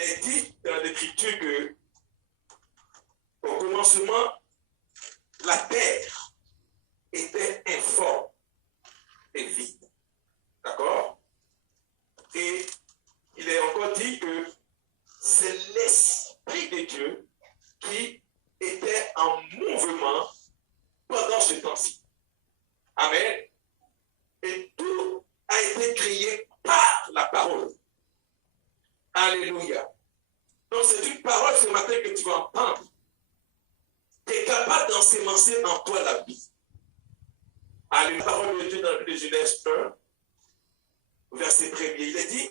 est dit dans l'Écriture que au commencement, la terre était informe et vide. D'accord? Et il est encore dit que c'est l'Esprit de Dieu qui était en mouvement pendant ce temps-ci. Amen. Et tout a été créé par la parole. Alléluia. Donc c'est une parole ce matin que tu vas entendre. Tu es capable d'ensemencer en toi la vie. Alléluia. La parole de Dieu dans le livre de Genèse 1, verset 1er, il est dit,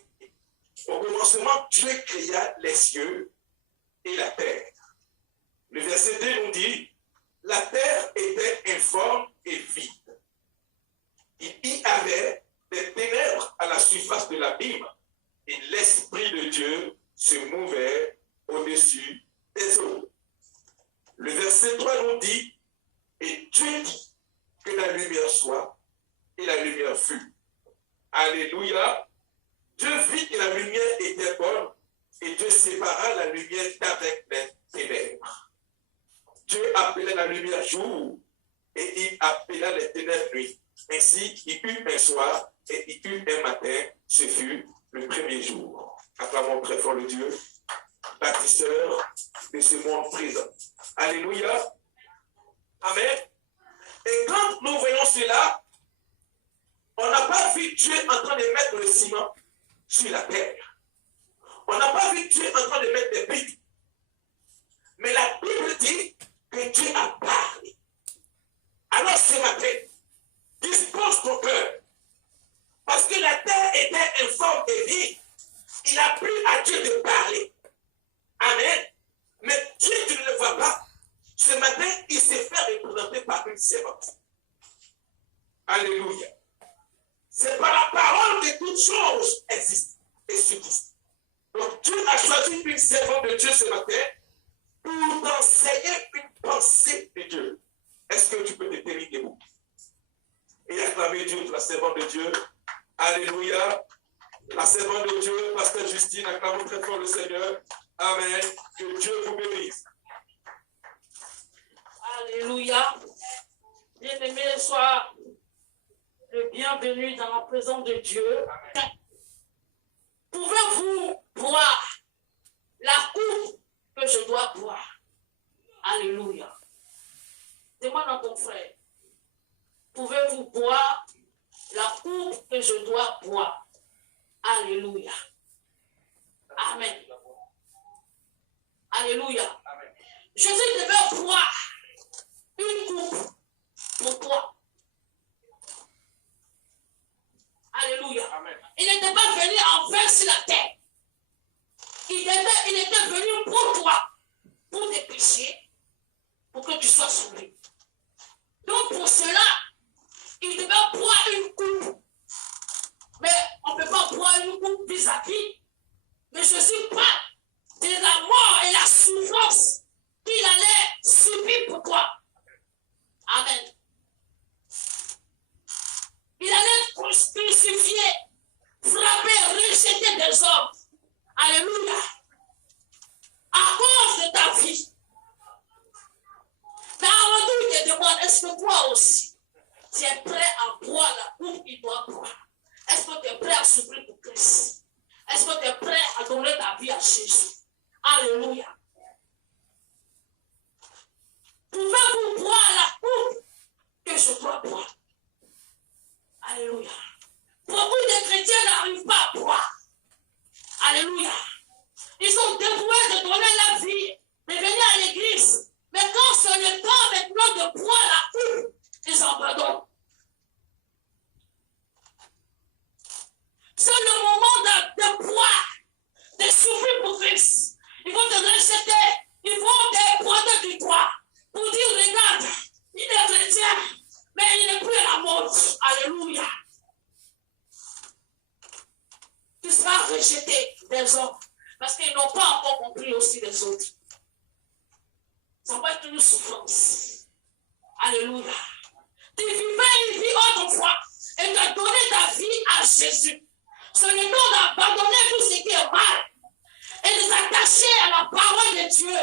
au commencement, Dieu créa les cieux et la terre. Le verset 2 nous dit, la terre était informe et vide. Il y avait des ténèbres à la surface de l'abîme et l'Esprit de Dieu se mouvait au-dessus des eaux. Le verset 3 nous dit, et Dieu dit que la lumière soit, et la lumière fut. Alléluia. Dieu vit que la lumière était bonne, et Dieu sépara la lumière d'avec les ténèbres. Dieu appela la lumière jour, et il appela les ténèbres nuit. Ainsi, il eut un soir, et il eut un matin, ce fut le premier jour. Acclamons très fort le Dieu, bâtisseur de ce monde présent. Alléluia. Amen. Et quand nous voyons cela, on n'a pas vu Dieu en train de mettre le ciment sur la terre. On n'a pas vu Dieu en train de mettre des briques. Mais la Bible dit que Dieu a parlé. Alors ce matin, dispose ton cœur. Parce que la terre était informe et vide. Il a plu à Dieu de parler. Amen. Mais Dieu, tu ne le vois pas. Ce matin, il s'est fait représenter par une servante. Alléluia. C'est par la parole que toutes choses existent et subsistent. Donc Dieu a choisi une servante de Dieu ce matin pour t'enseigner une pensée de Dieu. Est-ce que tu peux te tenir debout et acclamer Dieu pour la servante de Dieu? Alléluia. La servante de Dieu, Pasteur Justine, acclamons très fort le Seigneur. Amen. Que Dieu vous bénisse. Alléluia. Bien-aimés, sois le bienvenu dans la présence de Dieu. Amen. Pouvez-vous boire la coupe que je dois boire? Alléluia. Demande à ton frère. Pouvez-vous boire la coupe que je dois boire? Alléluia. Amen. Alléluia. Amen. Jésus devait boire une coupe pour toi. Alléluia. Amen. Il n'était pas venu en vain sur la terre. Il était venu pour toi, pour tes péchés, pour que tu sois sauvé. Donc pour cela, il devait boire une coupe. Mais on ne peut pas boire une coupe vis-à-vis. Mais Jésus parle de la mort et la souffrance qu'il allait subir pour toi. Amen. Il allait crucifier, frapper, rejeter des hommes. Alléluia. À cause de ta vie. Mais avant tout, il te demande, est-ce que toi aussi, tu es prêt à boire la coupe qu'il doit boire? Est-ce que tu es prêt à souffrir pour Christ? Est-ce que tu es prêt à donner ta vie à Jésus? Alléluia. Pouvez-vous boire la coupe que je dois boire? Alléluia. Beaucoup de chrétiens n'arrivent pas à boire. Alléluia. Ils sont dévoués de donner la vie, de venir à l'église. Mais quand c'est le temps maintenant de boire la coupe, ils abandonnent. C'est le moment de boire, de souffrir pour Christ. Ils vont te rejeter, ils vont te pointer du doigt pour dire, regarde, il est chrétien, mais il n'est plus à la mode. Alléluia. Tu seras rejeté des hommes parce qu'ils n'ont pas encore compris aussi les autres. Ça va être une souffrance. Alléluia. Tu vivais une vie autrefois et tu as donné ta vie à Jésus. Ce n'est pas d'abandonner tout ce qui est mal et de de Dieu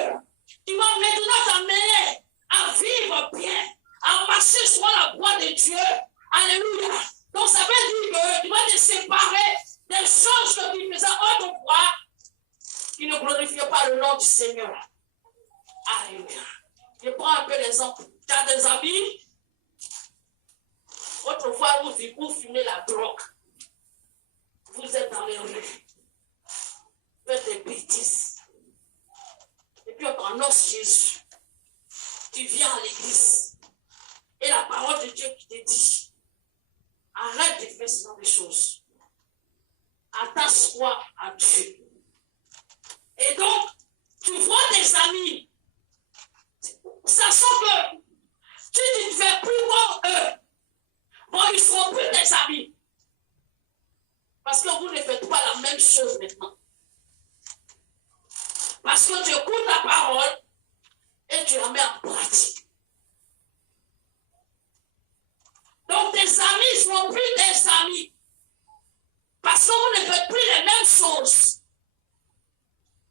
qui va maintenant t'amener à vivre bien, à marcher sur la voie de Dieu. Alléluia. Donc ça veut dire que tu vas te séparer des choses que tu faisais autrefois qui ne glorifiaient pas le nom du Seigneur. Alléluia. Je prends un peu l'exemple. Tu as des amis, autrefois vous fumez la drogue. Vous êtes dans les rues. Vous faites des bêtises. Et puis on t'annonce Jésus. Tu viens à l'église. Et la parole de Dieu qui te dit, arrête de faire ce genre de choses. Attache-toi à Dieu. Et donc, tu vois tes amis, sachant que tu ne te fais plus comme eux. Bon, ils ne seront plus tes amis. Parce que vous ne faites pas la même chose maintenant. Parce que tu écoutes la parole et tu la mets en pratique. Donc tes amis ne seront plus tes amis. Parce que vous ne faites plus les mêmes choses.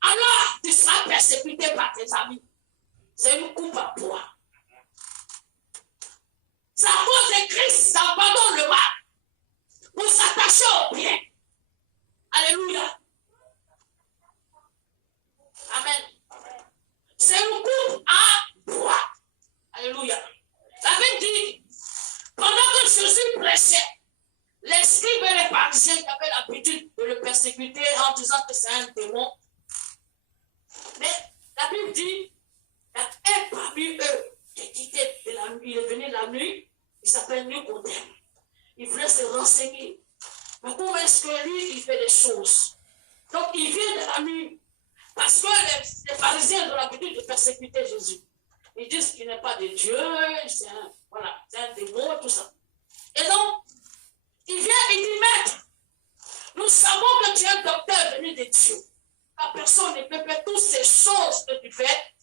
Alors, tu seras persécuté par tes amis. C'est une coupe à boire. C'est à cause de Christ, ça abandonne le mal pour s'attacher au bien. Alléluia. Amen. C'est une coupe à boire. Alléluia. La Bible dit, pendant que Jésus prêchait, les scribes et les pharisiens qui avaient l'habitude de le persécuter en disant que c'est un démon. Mais la Bible dit, il y a un parmi eux qui quittait de la nuit, il est venu la nuit, il s'appelle Nicodème. Il voulait se renseigner. Mais comment est-ce que lui, il fait des choses? Donc il vient de la nuit. Parce que les pharisiens ont l'habitude de persécuter Jésus. Ils disent qu'il n'est pas de Dieu, c'est un démon, tout ça. Et donc, il vient et dit, Maître, nous savons que tu es un docteur venu de Dieu. Car personne ne peut faire toutes ces choses que tu fais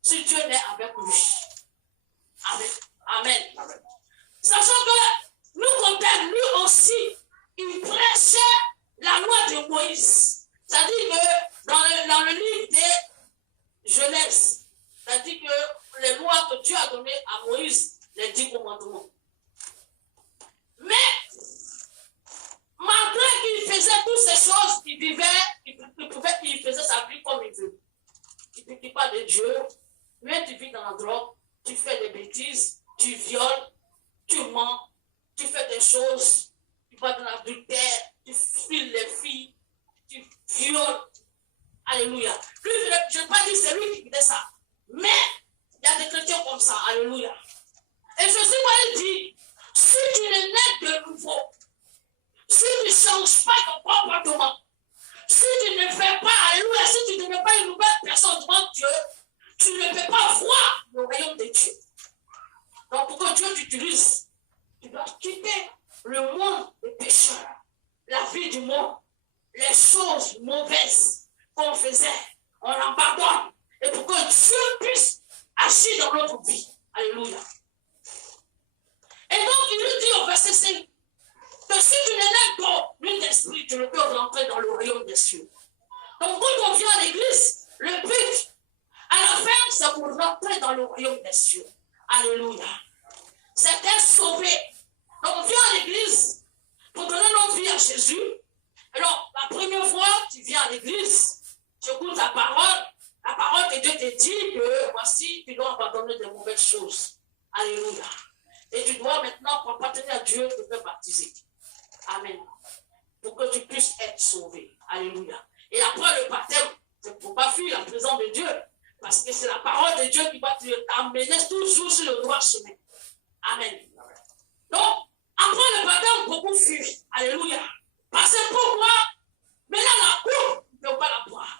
si Dieu n'est avec lui. Amen. Amen. Amen. Sachant que nous comptons, lui aussi, il prêchait la loi de Moïse. C'est-à-dire que dans le livre de Genèse, c'est-à-dire que les lois que Dieu a données à Moïse, les 10 commandements. Mais, malgré qu'il faisait toutes ces choses, il vivait, il faisait sa vie comme il veut. Tu ne dis pas de Dieu, mais tu vis dans la drogue, tu fais des bêtises, tu violes, tu mens, tu fais des choses, tu vas dans l'adultère, tu files les filles, tu violes. Alléluia. Lui, je ne vais pas dire c'est lui qui fait ça. Mais il y a des chrétiens comme ça. Alléluia. Et Jésus m'a dit, si tu es né de nouveau, si tu ne changes pas ton comportement, si tu ne fais pas, alléluia, si tu ne deviens pas une nouvelle personne devant Dieu, tu ne peux pas voir le royaume de Dieu. Donc pour que Dieu t'utilise, tu dois quitter le monde des pécheurs, la vie du monde, les choses mauvaises qu'on faisait, on abandonne. Et pour que Dieu puisse agir dans notre vie. Alléluia. Et donc il lui dit au verset 5, que si tu n'es pas l'une d'esprit, tu ne peux rentrer dans le royaume des cieux. Donc quand on vient à l'église, le but, à la fin, c'est pour rentrer dans le royaume des cieux. Alléluia. C'est d'être sauvé. Donc on vient à l'église pour donner notre vie à Jésus. Alors, la première fois, tu viens à l'église, tu écoutes la parole que Dieu te dit que voici, tu dois abandonner de mauvaises choses. Alléluia. Et tu dois maintenant, pour appartenir à Dieu, te faire baptiser. Amen. Pour que tu puisses être sauvé. Alléluia. Et après le baptême, c'est pour ne pas fuir la présence de Dieu. Parce que c'est la parole de Dieu qui va t'amener toujours sur le droit chemin. Amen. Donc, après le baptême, beaucoup fuient. Alléluia. Parce que pourquoi? Maintenant, la coupe, tu ne peux pas la boire.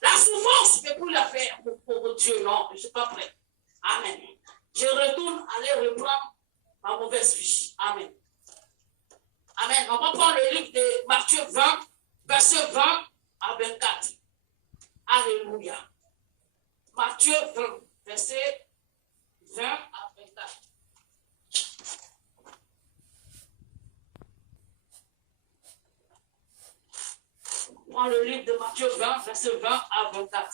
La souffrance, tu ne peux plus la faire pour Dieu. Non, je ne suis pas prêt. Amen. Je retourne aller reprendre ma mauvaise vie. Amen. Amen. On va prendre le livre de Matthieu 20, verset 20 à 24. Alléluia. Matthieu 20, verset 20 à 24. On prend le livre de Matthieu 20, verset 20 à 24.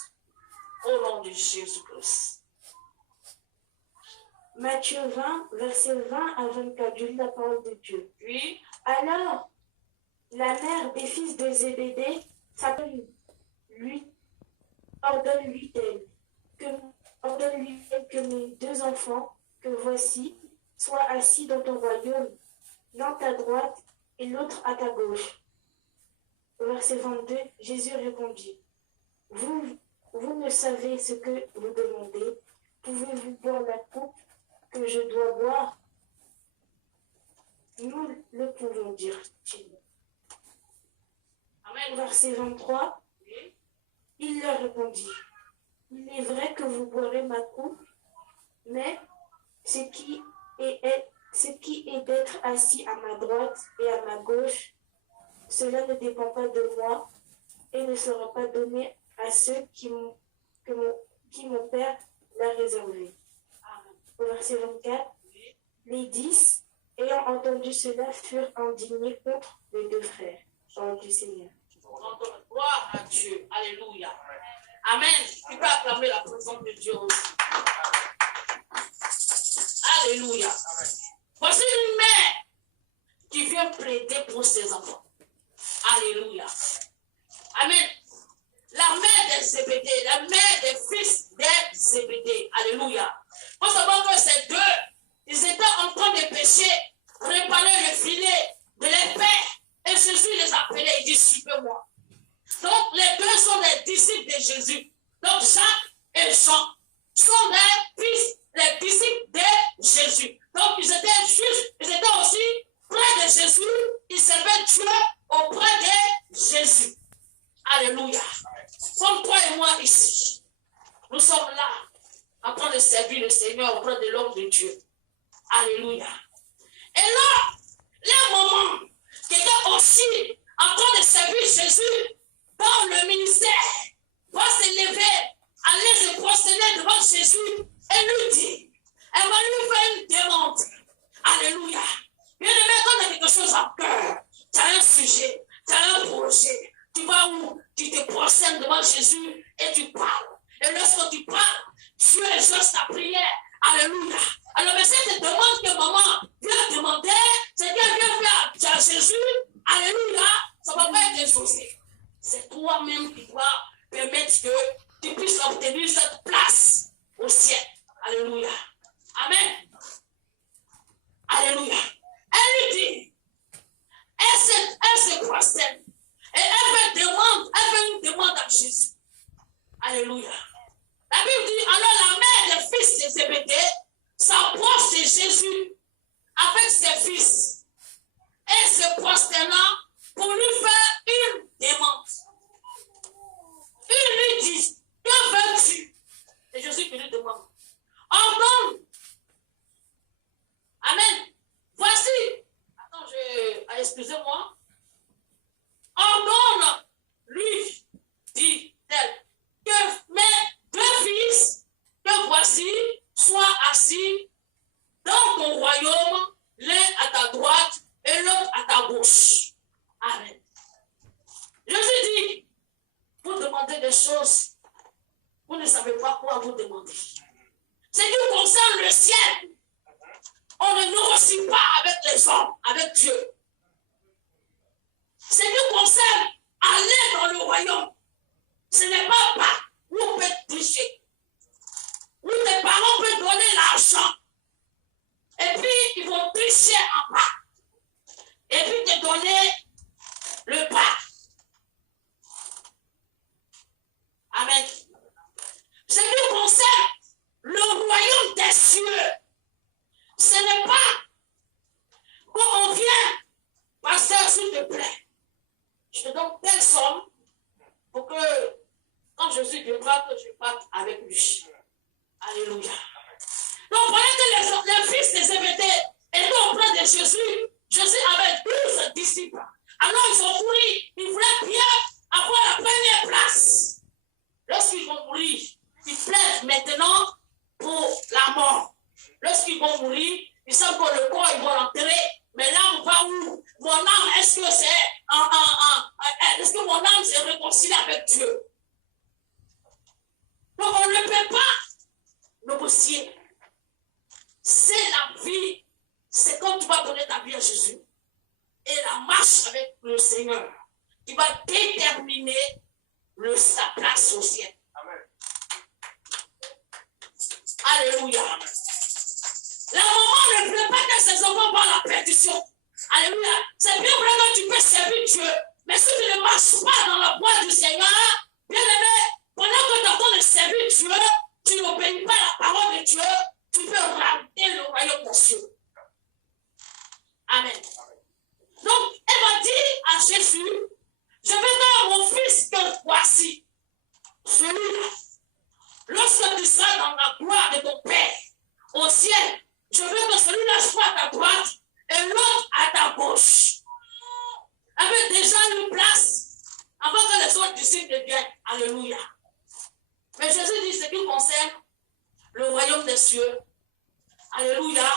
Au nom de Jésus-Christ. Matthieu 20, versets 20 à 24, je lis la parole de Dieu. Oui. Alors, la mère des fils de Zébédée s'appelle lui, ordonne-lui-elle que mes deux enfants que voici soient assis dans ton royaume, l'un à ta droite et l'autre à ta gauche. Verset 22, Jésus répondit, vous ne savez ce que vous demandez. Pouvez-vous boire la coupe que je dois boire? Nous le pouvons, dire-t-il. Amen. Verset 23, Oui. il leur répondit, il est vrai que vous boirez ma coupe, mais ce qui est d'être assis à ma droite et à ma gauche, cela ne dépend pas de moi et ne sera pas donné à ceux qui mon Père l'a réservé. Au verset 24, les 10, ayant entendu cela, furent indignés contre les deux frères. Parole du Seigneur. Gloire à Dieu. Alléluia. Amen. Tu peux acclamer la présence de Dieu aussi. Alléluia. Voici une mère qui vient plaider pour ses enfants. Alléluia. Amen. La mère des Zébédée, la mère des fils des Zébédée. Alléluia. Il faut savoir que ces deux, ils étaient en train de pécher, préparer le filet de l'épée. Et Jésus les appelait, il dit, suivez-moi. Donc, les deux sont des disciples de Jésus. Donc, Jacques et Jean sont des fils, les disciples de Jésus. Donc, ils étaient justes, ils étaient aussi près de Jésus. Ils servaient Dieu auprès de Jésus. Alléluia. Comme toi et moi ici, nous sommes là, en train de servir le Seigneur auprès de l'homme de Dieu. Alléluia. Et là, les moments qui étaient aussi en train de servir Jésus dans le ministère, va se lever, aller se prosterner devant Jésus et lui dire, elle va lui faire une demande. Alléluia. Bien-aimé, quand tu as quelque chose à cœur, tu as un sujet, tu as un projet, tu vas où? Tu te prosternes devant Jésus et tu parles. Et lorsque tu parles, Dieu exauce ta prière. Alléluia. Alors, mais cette demande que maman vient demander, c'est qu'elle vient faire à Jésus. Alléluia. Ça ne va pas être exaucé. C'est toi-même qui dois permettre que tu puisses obtenir cette place au ciel. Alléluia. Amen. Alléluia. Elle lui dit, elle se prosterne. Et elle fait une demande à Jésus. Alléluia. La Bible dit, alors la mère des fils de Zébédée s'approche de Jésus avec ses fils et se prosternant pour lui faire une demande. Il lui dit, que veux-tu? Et Jésus lui demande, ordonne. Amen. Voici. Attends, excusez-moi. Ordonne, lui, dit-elle, que mes deux fils, que voici, soient assis dans ton royaume, l'un à ta droite et l'autre à ta gauche. Amen. Jésus dit, vous demandez des choses, vous ne savez pas quoi vous demander. Ce qui concerne le ciel, on ne négocie pas avec les hommes, avec Dieu. Ce qui concerne aller dans le royaume, ce n'est pas où on peut tricher, où tes parents peuvent donner l'argent, et puis ils vont tricher en bas, et puis te donner le bas. Amen. Ce qui concerne le royaume des cieux, ce n'est pas qu'on vient, pasteur, s'il te plaît, je te donne telle somme pour que quand Jésus viendra, que je parte avec lui. Alléluia. Donc, pendant que les fils de Zébédée étaient auprès de Jésus, Jésus avait 12 disciples. Alors, ils ont couru, ils voulaient bien avoir la première place. Lorsqu'ils vont mourir, ils plaident maintenant pour la mort. Lorsqu'ils vont mourir, ils savent que le corps, ils vont l'enterrer. Mais l'âme va où? Mon âme, est-ce que mon âme s'est réconciliée avec Dieu? Donc dossier. C'est la vie. C'est quand tu vas donner ta vie à Jésus. Et la marche avec le Seigneur qui va déterminer sa place au ciel. Amen. Alléluia. La maman ne veut pas que ses enfants voient la perdition. Alléluia. C'est bien vrai que tu peux servir Dieu. Mais si tu ne marches pas dans la voie du Seigneur, bien aimé, pendant que tu es en train de servir Dieu, tu n'obéis pas à la parole de Dieu, tu peux rater le royaume des cieux. Amen. Donc, elle va dire à Jésus, je vais dire à mon fils que voici, celui-là, lorsque tu seras dans la gloire de ton Père, au ciel, je veux que celui-là soit à ta droite et l'autre à ta gauche. Avec déjà une place avant que les autres disciples ne viennent. Alléluia. Mais Jésus dit ce qui concerne le royaume des cieux. Alléluia.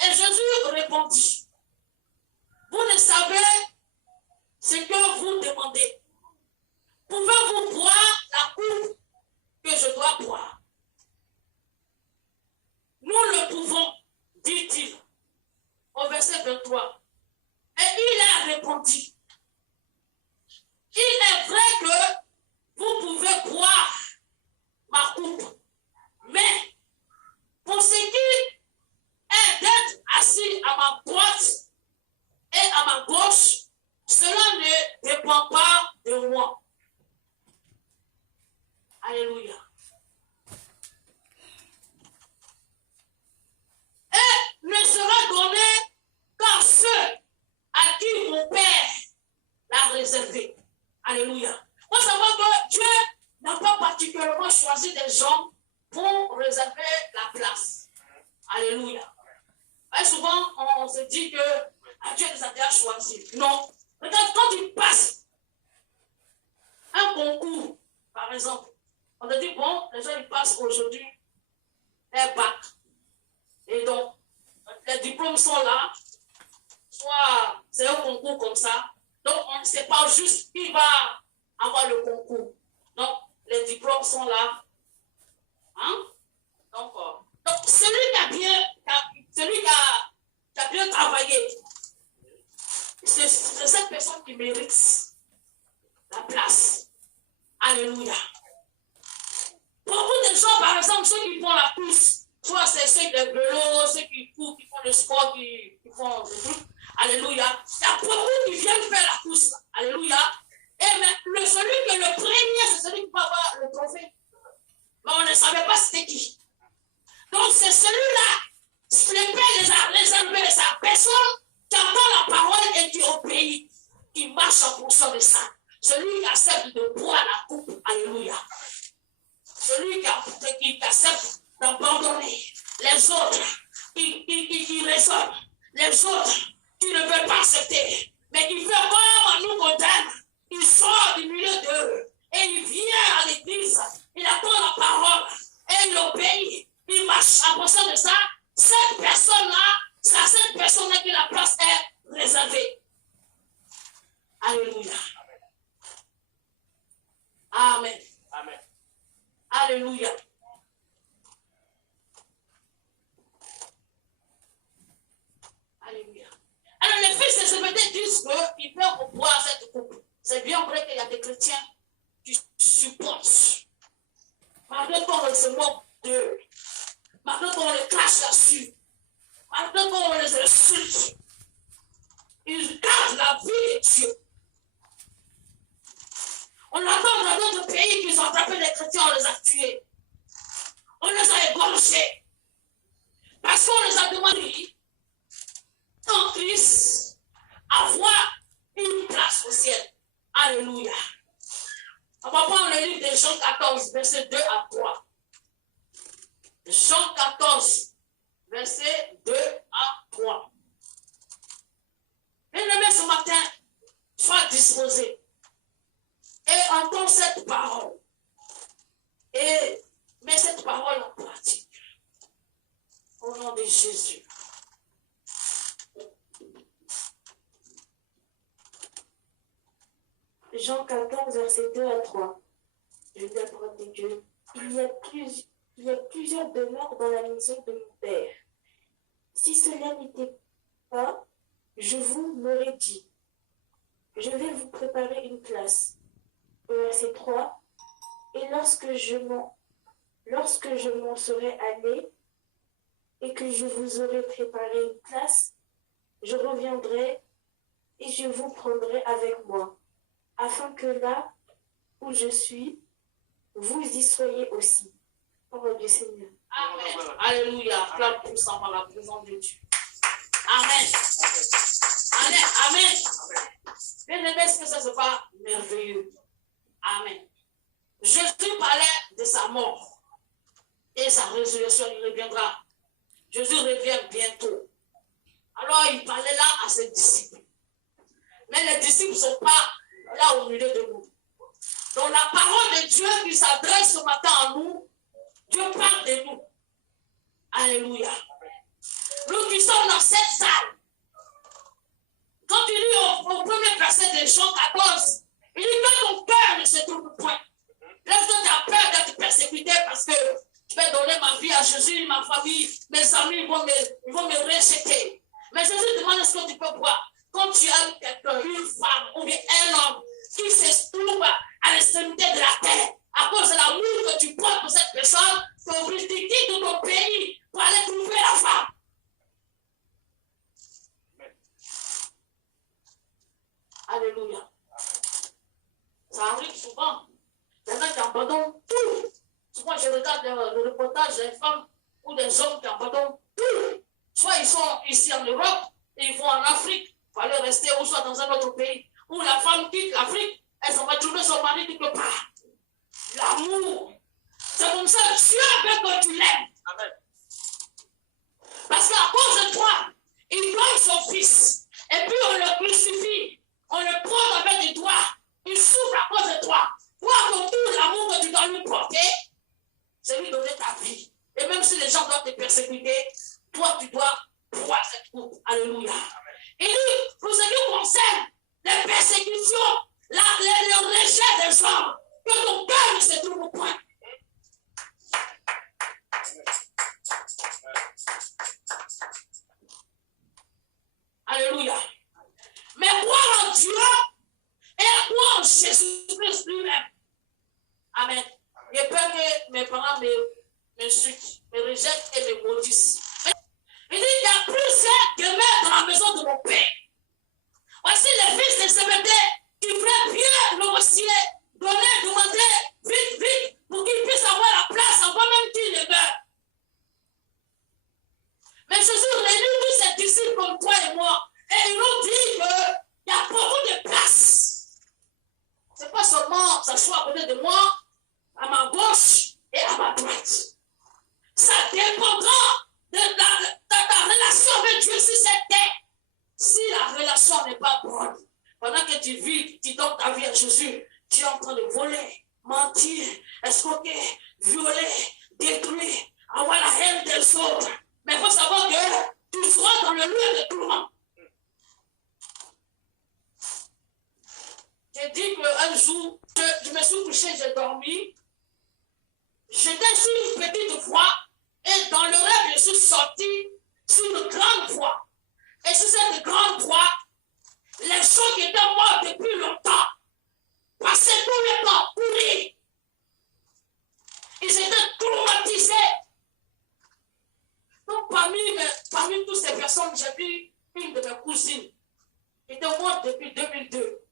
Et Jésus répondit, vous ne savez ce que vous demandez. Pouvez-vous boire la coupe que je dois boire? Nous le pouvons, dit-il, au verset 23. Et il a répondu, il est vrai que vous pouvez boire ma coupe, mais pour ce qui est d'être assis à ma droite et à ma gauche, cela ne dépend pas de moi. Alléluia. Et ne sera donné qu'à ceux à qui mon Père l'a réservé. Alléluia. Il faut savoir que Dieu n'a pas particulièrement choisi des gens pour réserver la place. Alléluia. Et souvent, on se dit que Dieu les a déjà choisis. Non. Regarde, quand tu passes un concours, par exemple, on te dit, bon, les gens ils passent aujourd'hui un bac. Et donc, les diplômes sont là. Soit c'est un concours comme ça. Donc, on ne sait pas juste qui va avoir le concours. Donc, les diplômes sont là. Hein? Donc celui qui a bien travaillé, c'est cette personne qui mérite la place. Alléluia. Beaucoup de gens, par exemple, ceux qui font la course, soit c'est ceux qui font vélo, ceux qui courent, qui font le sport, qui font le truc. Alléluia. Il y a beaucoup qui viennent faire la course. Alléluia. Et mais celui qui est le premier, c'est celui qui va avoir le trophée. Mais on ne savait pas c'était qui. Donc c'est celui-là, le Père les a réservés de sa personne, qui entend la parole et qui obéit, qui marche en fonction de ça. Celui qui accepte de boire la coupe. Alléluia. Celui qui accepte d'abandonner les autres, qui raisonnent, les autres qui ne veulent pas accepter, mais qui fait comme nous condamne. Il sort du milieu d'eux et il vient à l'église, il attend la parole et il obéit, il marche en fonction de ça. Cette personne-là, c'est à cette personne-là que la place est réservée. Alléluia. Amen. Amen. Alléluia. Alléluia. Alors les fils de Zébédée disent qu'ils peuvent boire cette coupe. C'est bien vrai qu'il y a des chrétiens qui supportent. Malgré qu'on se moque d'eux, malgré qu'on les crache là-dessus, malgré qu'on les insulte, ils gardent la vie de Dieu. On entend dans d'autres pays qu'ils ont attrapé les chrétiens, on les a tués. On les a égorgés. Parce qu'on les a demandé en Christ avoir une place au ciel. Alléluia. On va prendre le livre de Jean 14, verset 2 à 3. Jean 14, verset 2 à 3. Bien-aimés, ce matin, sois disposé et entends cette parole. Et mets cette parole en pratique. Au nom de Jésus. Jean 14, verset 2 à 3. Je lis la parole de Dieu. Il y a plusieurs demeures dans la maison de mon père. Si cela n'était pas, je vous l'aurais dit. Je vais vous préparer une place. Verset 3. Et lorsque je m'en serai allé et que je vous aurai préparé une place, je reviendrai et je vous prendrai avec moi, afin que là où je suis, vous y soyez aussi. Parole du Seigneur. Amen. Alléluia. Acclame tout ça par la présence de Dieu. Amen. Amen. Amen. Bien aimé, est-ce que ça c'est pas merveilleux? Amen. Jésus parlait de sa mort et sa résurrection, il reviendra. Jésus revient bientôt. Alors il parlait là à ses disciples. Mais les disciples ne sont pas là au milieu de nous. Donc la parole de Dieu qui s'adresse ce matin à nous, Dieu parle de nous. Alléluia. Nous qui sommes dans cette salle, quand il lit au premier verset de Jean 14, il dit que ton cœur ne se trouve point. Lorsque tu as peur d'être persécuté parce que je vais donner ma vie à Jésus, ma famille, mes amis, ils vont me rejeter. Mais Jésus demande ce que tu peux voir. Quand tu as quelqu'un, une femme ou bien un homme qui se trouve à l'extrémité de la terre, à cause de l'amour que tu portes pour cette personne, tu es obligé de quitter ton pays pour aller trouver la femme. Alléluia. Ça arrive souvent. Il y en a qui abandonnent tout. Souvent, je regarde le reportage des femmes ou des hommes qui abandonnent tout. Soit ils sont ici en Europe et ils vont en Afrique. Il faut aller rester ou soit dans un autre pays. Ou la femme quitte l'Afrique, elle s'en va trouver son mari quelque part. L'amour. C'est comme ça que Dieu veut que tu l'aimes. Amen. Parce qu'à cause de toi, il donne son fils. Et puis on le crucifie. On le prend avec des doigts. Il souffre à cause de toi. Toi, pour tout l'amour que tu dois lui porter, c'est lui donner ta vie. Et même si les gens doivent te persécuter, toi, tu dois boire cette coupe. Alléluia. Il dit, pour ce qui concerne les persécutions, le rejet des hommes, que ton cœur ne se trouve au point. Alléluia. Mais croire en Dieu et croire en Jésus-Christ lui-même. Amen. J'ai peur que mes parents m'insultent, me rejettent et me maudissent. Il dit, il y a plusieurs demeures dans la maison de mon père. Voici les fils de Zébédée qui voulaient bien négocier, donner, demander vite, pour qu'ils puissent avoir la place avant même qu'ils ne meurent. Mais Jésus réunit tous ses disciples comme toi et moi. Et ils nous dit qu'il y a beaucoup de place. Ce n'est pas seulement s'asseoir à côté de moi, à ma gauche et à ma droite. Ça dépendra de ta relation avec Dieu sur cette terre. Si la relation n'est pas bonne, pendant que tu vis, tu donnes ta vie à Jésus, tu es en train de voler, mentir, escroquer, violer, détruire, avoir la haine des autres. Mais il faut savoir que tu seras dans le lieu de tourment. J'ai dit qu'un jour, je me suis couché, j'ai dormi. J'étais sur une petite voie et dans le rêve, je suis sorti sur une grande voie. Et sur cette grande voie, les gens qui étaient morts depuis longtemps passaient tout le temps, courir. Ils étaient traumatisés. Donc parmi toutes ces personnes, j'ai vu une de mes cousines qui était morte depuis 2002.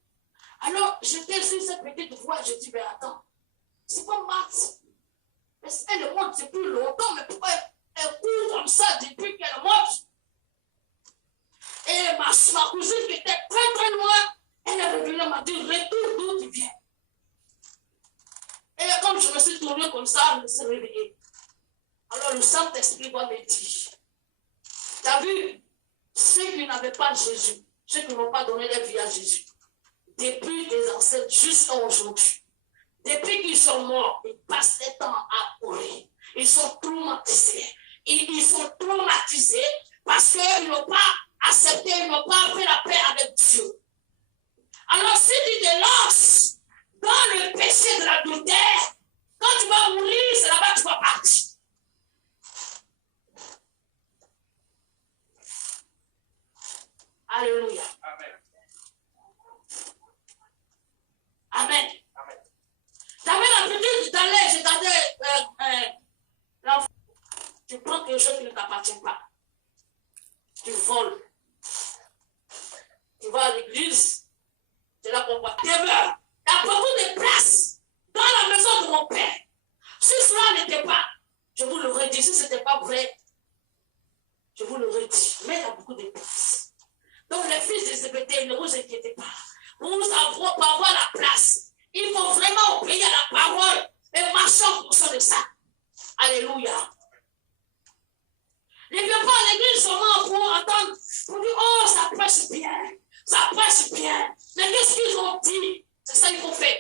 Alors, j'étais sur cette petite voie, je dis, mais attends, c'est pas Marthe. Elle est morte depuis longtemps, mais pourquoi elle court comme ça depuis qu'elle est morte? Et ma cousine qui était très très loin, elle est revenue, elle m'a dit, retourne d'où tu viens. Et comme je me suis tournée comme ça, je me suis réveillée. Alors le Saint-Esprit va me dire, tu as vu, ceux qui n'avaient pas Jésus, ceux qui n'ont pas donné leur vie à Jésus, depuis des ancêtres jusqu'à aujourd'hui, depuis qu'ils sont morts, ils passent le temps à courir. Ils sont traumatisés. Ils sont traumatisés parce qu'ils n'ont pas accepté, ils n'ont pas fait la paix avec Dieu. Alors si tu te lances dans le péché de l'adultère, quand tu vas mourir, c'est là-bas que tu vas partir. quelque chose qui ne t'appartient pas. Tu voles. Tu vas à l'église. C'est là qu'on voit demeure. Il y a beaucoup de place dans la maison de mon père. Si cela n'était pas, je vous l'aurais dit. Si ce n'était pas vrai, je vous l'aurais dit. Mais il y a beaucoup de place. Donc les fils de Zébédée, ne vous inquiétez pas. Pour avoir la place, il faut vraiment obéir à la parole et marcher en fonction de ça. Alléluia. Ne viens pas à l'église seulement pour entendre, pour dire, oh, ça prêche bien, ça prêche bien. Mais qu'est-ce qu'ils ont dit? C'est ça qu'il faut faire.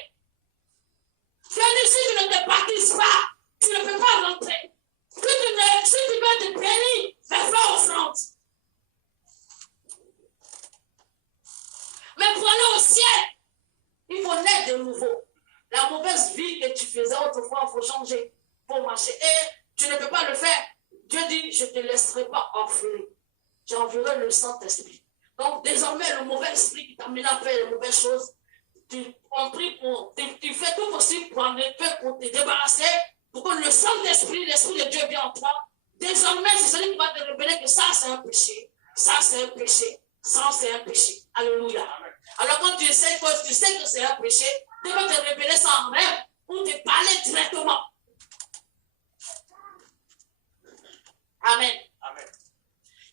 Dieu dit, si tu ne te baptises pas, tu ne peux pas rentrer. Si tu veux te bénir, fais offrande. Mais pour aller au ciel, il faut naître de nouveau. La mauvaise vie que tu faisais autrefois, il faut changer pour marcher. Et tu ne peux pas le faire. Dieu dit, je ne te laisserai pas orphelin. J'enverrai le Saint-Esprit. Donc, désormais, le mauvais esprit qui t'a amené à faire les mauvaises choses, tu fais tout possible pour te débarrasser, pour que le Saint-Esprit, l'Esprit de Dieu vienne en toi. Désormais, c'est celui qui va te révéler que ça, c'est un péché. Ça, c'est un péché. Ça, c'est un péché. Alléluia. Alors, quand tu sais que c'est un péché, Dieu va te révéler ça en rêve pour te parler directement. Amen. Amen.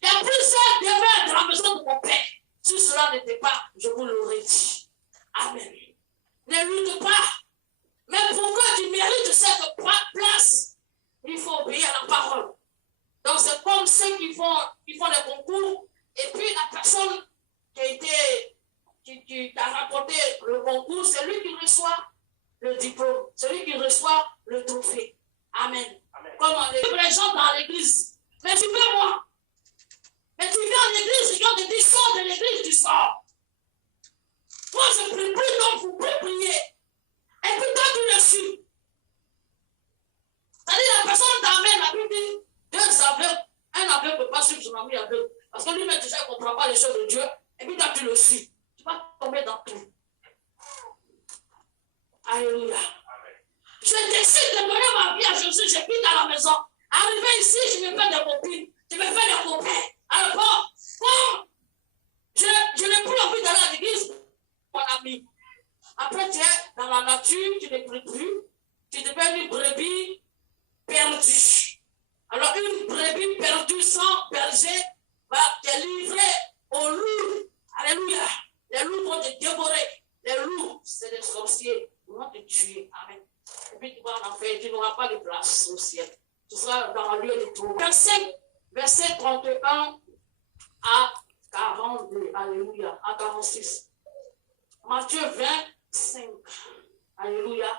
Il y a plusieurs demeures dans la maison de mon père. Si cela n'était pas, je vous l'aurais dit. Amen. Ne lutte pas. Mais pour que tu mérites cette place, il faut obéir à la parole. Donc c'est comme ceux qui font les concours, et puis la personne qui t'a rapporté le concours, c'est lui qui reçoit le diplôme, c'est lui qui reçoit le trophée. Amen. Amen. Comme les gens dans l'église. Mais tu veux moi. Mais tu viens en l'église, quand tu dis sors de l'église, tu sors. Moi, je ne prie plus, donc vous pouvez prier. Et puis toi, tu le suis. C'est-à-dire, la personne t'amène, la Bible dit, deux aveugles, un aveugle ne peut pas suivre son ami aveugle. Parce que lui-même, déjà, il ne comprend pas les choses de Dieu. Et puis toi, tu le suis. Tu vas tomber dans tout. Alléluia. Je décide de donner ma vie à Jésus, je quitte à la maison. Arrivé ici, je me fais des copines, je me fais des copains. Alors bon, je n'ai plus envie d'aller à l'église, mon ami. Après, tu es dans la nature, tu ne pries plus, tu deviens une brebis perdue. Alors, une brebis perdue sans berger, tu es livré aux loups. Alléluia. Les loups vont te dévorer. Les loups, c'est des sorciers. Ils vont te tuer. Amen. Et puis, tu vas en enfer, tu n'auras pas de place au ciel. Tu seras dans un lieu de trou. Verset 31 à 42. Alléluia. À 46. Matthieu 25. Alléluia.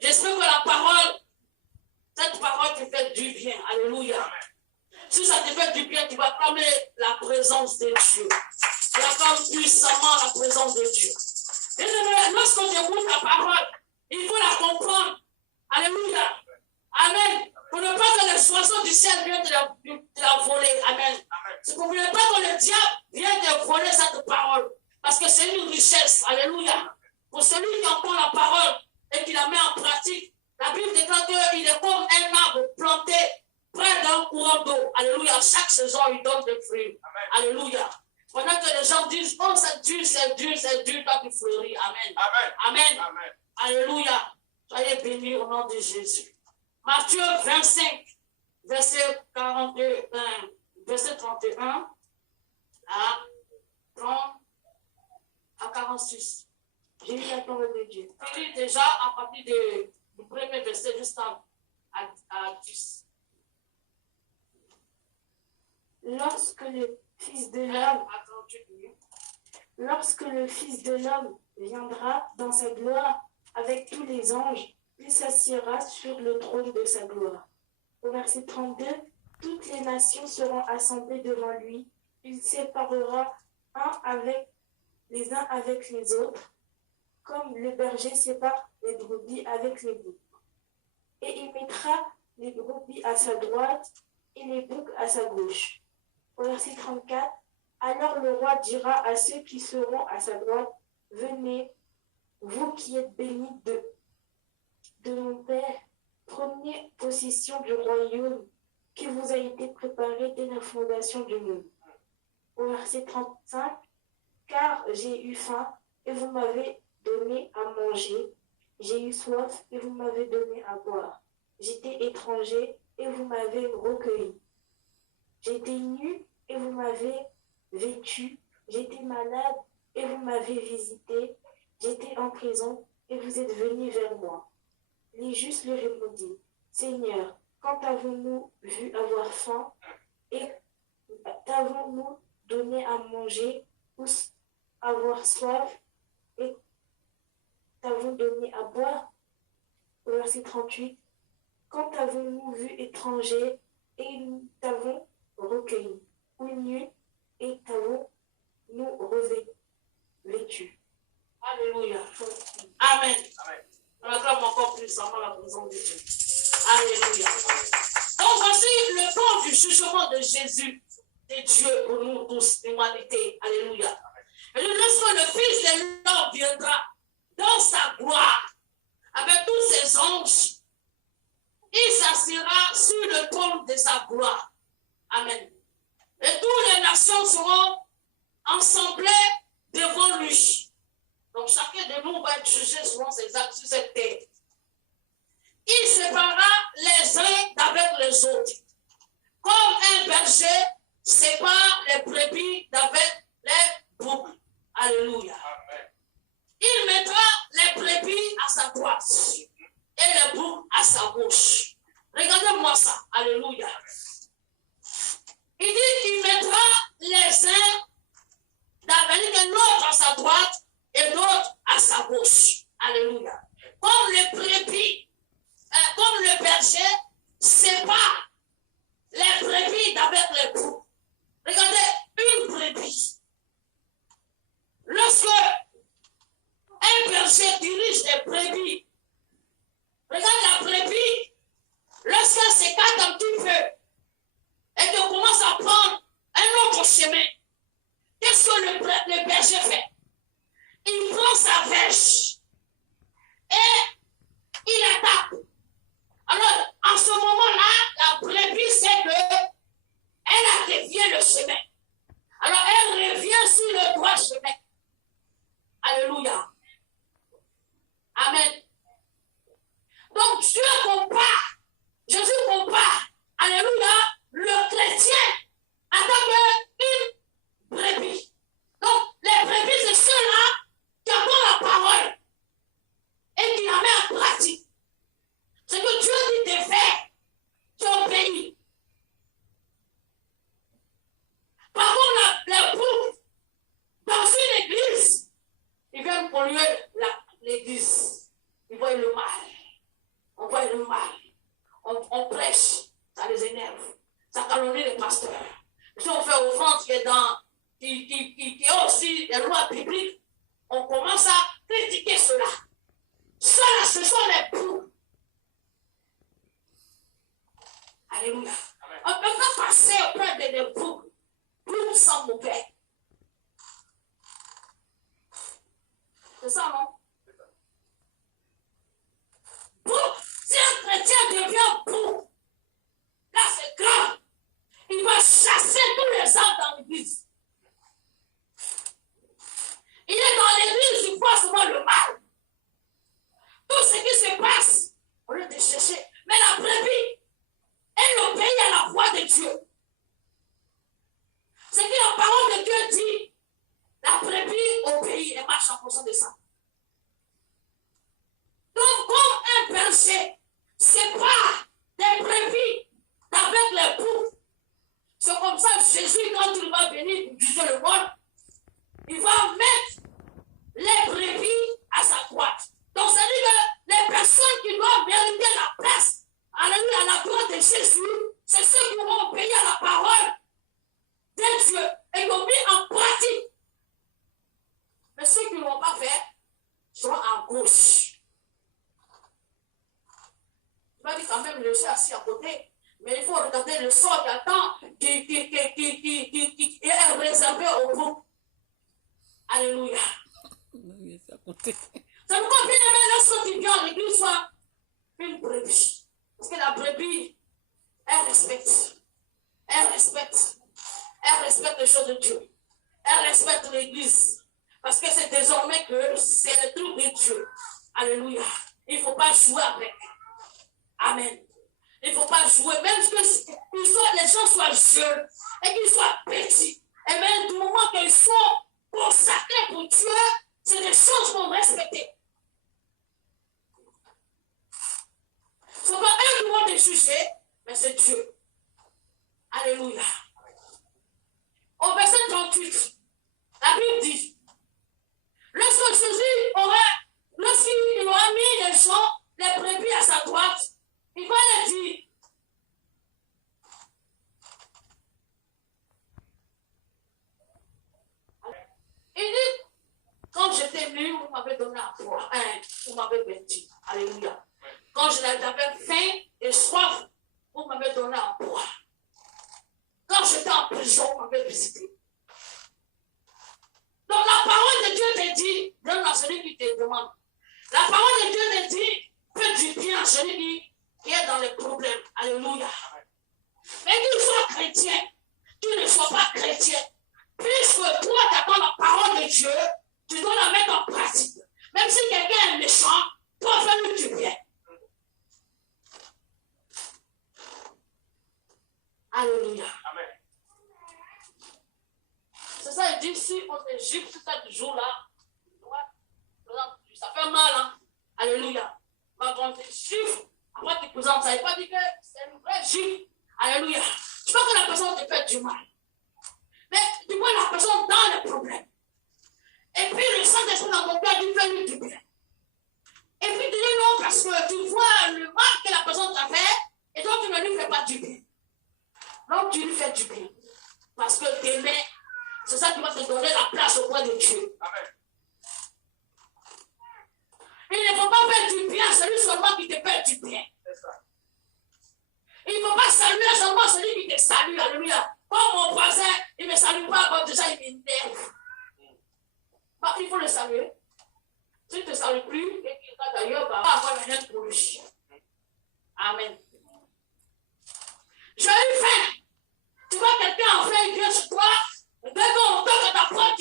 J'espère que la parole, cette parole te fait du bien. Alléluia. Si ça te fait du bien, tu vas clamer la présence de Dieu. Tu acclames puissamment la présence de Dieu. Et lorsqu'on écoute la parole, il faut la comprendre. Alléluia. Amen. Pour ne pas que les oiseaux du ciel viennent te la voler. Amen. C'est pour ne pas que le diable vienne te voler cette parole. Parce que c'est une richesse. Alléluia. Pour celui qui entend la parole et qui la met en pratique, la Bible déclare qu'il est comme un arbre planté près d'un courant d'eau. Alléluia. Chaque saison, il donne des fruits. Amen. Alléluia. Pendant que les gens disent, oh, c'est dur, c'est dur, c'est dur, toi tu fleuris. Amen. Amen. Amen. Amen. Alléluia. Soyez bénis au nom de Jésus. Matthieu 25, verset 31 à 46. J'ai lu la parole de Dieu. Je lis déjà à partir du premier verset jusqu'à 10. Lorsque le Fils de l'homme viendra dans sa gloire avec tous les anges, il s'assiera sur le trône de sa gloire. Au verset 32, toutes les nations seront assemblées devant lui. Il séparera les uns avec les autres, comme le berger sépare les brebis avec les boucs. Et il mettra les brebis à sa droite et les boucs à sa gauche. Au verset 34, alors le roi dira à ceux qui seront à sa droite, venez, vous qui êtes bénis de mon Père, prenez possession du royaume qui vous a été préparé dès la fondation du monde. Au verset 35, car j'ai eu faim et vous m'avez donné à manger. J'ai eu soif et vous m'avez donné à boire. J'étais étranger et vous m'avez recueilli. J'étais nu et vous m'avez vêtu. J'étais malade et vous m'avez visité. J'étais en prison et vous êtes venus vers moi. Les justes lui répondirent, Seigneur, quand avons-nous vu avoir faim et t'avons-nous donné à manger ou avoir soif et t'avons donné à boire? Au verset 38, quand avons-nous vu étranger et nous t'avons recueilli, ou nu et t'avons-nous revêtu? Alléluia. Amen. On acclame encore plus avant la présence de Dieu. Alléluia. Donc voici le temps du jugement de Jésus, de Dieu pour nous tous, l'humanité. Alléluia. Et lorsque le Fils de l'homme viendra dans sa gloire, avec tous ses anges, il s'assiera sur le trône de sa gloire. Amen. Et toutes les nations seront assemblées devant lui. Donc chacun de nous va être jugé selon ses actes sur cette terre. Il séparera les uns d'avec les autres. Comme un berger sépare les brebis d'avec les boucs. Alléluia. Amen. Il mettra les brebis à sa droite et les boucs à sa gauche. Regardez-moi ça. Alléluia. Il dit qu'il mettra les uns d'avec l'autre à sa droite et l'autre à sa gauche. Alléluia. Comme les brebis, comme le berger sépare les brebis d'avec les boucs. Regardez, une brebis. Lorsque un berger dirige les brebis, regarde la brebis, lorsqu'elle s'écarte un petit peu et qu'elle commence à prendre un autre chemin, qu'est-ce que le berger fait? Il prend sa vache et il attaque. Alors, en ce moment-là, la brebis sait qu'elle a dévié le chemin. Alors, elle revient sur le droit chemin. Alléluia. Amen. Donc, Dieu compare, Jésus compare, alléluia, le chrétien en tant qu'une brebis. Donc, les brebis, c'est ceux-là qui entendent la parole et qui la mettent en pratique. Ce que Dieu dit de faire, tu obéis. Par contre, les boucs, dans une église, ils viennent polluer l'église. Ils voient le mal. On voit le mal. On prêche. Ça les énerve. Ça calomnie les pasteurs. Si on fait offrande qui est aussi des lois bibliques, on commence à critiquer cela. Cela, ce sont les boucs. Alléluia. On ne peut pas passer auprès des boucs. Boucs sont mauvais. C'est ça, non? Bouc, si un chrétien devient bouc, là c'est grave. Il va chasser tous les hommes dans l'église. Il est dans l'église, il voit seulement le mal. Tout ce qui se passe, on lieu de chercher. Mais la brebis, elle obéit à la voix de Dieu. Ce que la parole de Dieu dit, la brebis obéit et marche en fonction de ça. Donc, comme un berger sépare des brebis avec les boucs, c'est comme ça que Jésus, quand il va venir pour juger le monde, il va mettre les brebis à sa droite. Donc, c'est-à-dire que les personnes qui doivent mériter la place à la droite de Jésus, c'est ceux qui vont obéir à la parole de Dieu et qui ont mis en pratique. Mais ceux qui ne l'ont pas fait seront à gauche. Tu vas dire quand même, je suis assis à côté, mais il faut regarder le sort qui attend, qui est réservé au groupe. Alléluia. C'est pourquoi bien aimé, lorsque tu viens à l'église, soit une brebis. Parce que la brebis, Elle respecte. Elle respecte. Elle respecte les choses de Dieu. Elle respecte l'Église. Parce que c'est désormais que c'est le truc de Dieu. Alléluia. Il ne faut pas jouer avec. Amen. Il ne faut pas jouer. Même que les gens soient jeunes et qu'ils soient petits. Et même du moment qu'ils sont consacrés pour Dieu, c'est des choses qu'on respecter. Ce n'est pas un moment de juger, mais c'est Dieu. Alléluia. Au verset 38, la Bible dit, lorsqu'il aura mis les gens, les brebis à sa droite, il va leur dire, il dit, quand j'étais venu, vous m'avez donné à boire, vous m'avez bâti. Alléluia. Quand j'avais faim et soif, vous m'avez donné à boire. Quand j'étais en prison, vous m'avez visité. Donc la parole de Dieu te dit, donne à celui qui te demande. La parole de Dieu te dit, fais du bien à celui qui est dans les problèmes. Alléluia. Mais qu'il soit chrétien, qu'il ne soit pas chrétien, puisque toi, tu attends la parole de Dieu, tu dois la mettre en pratique. Même si quelqu'un est méchant, toi, fais-lui du bien. Alléluia. Amen. C'est ça, il dit, si on est juif tout ça du jour-là, ça fait mal, hein? Alléluia. Quand on est juif, après tu présentes, ça ne veut pas dire que c'est un vrai juif. Alléluia. Tu vois que la personne te fait du mal. Mais tu vois la personne dans le problème. Et puis le Saint-Esprit dans ton cœur dit fais-lui du bien. Et puis tu dis non parce que tu vois le mal que la personne t'a fait et donc tu ne lui fais pas du bien. Donc tu lui fais du bien. Parce que t'aimer, c'est ça qui va te donner la place auprès de Dieu. Amen. Il ne faut pas faire du bien à celui seulement qui te fait du bien. Il ne faut pas saluer seulement celui qui te salue. Alléluia. Comme mon voisin, il ne me salue pas, bon, déjà il m'énerve. Bah, il faut le saluer. S'il ne te salue plus, et qu'il va d'ailleurs, va avoir la haine pour lui. Amen. J'ai eu faim. Tu vois quelqu'un en faim, il vient chez toi. Dès qu'on toque ta porte,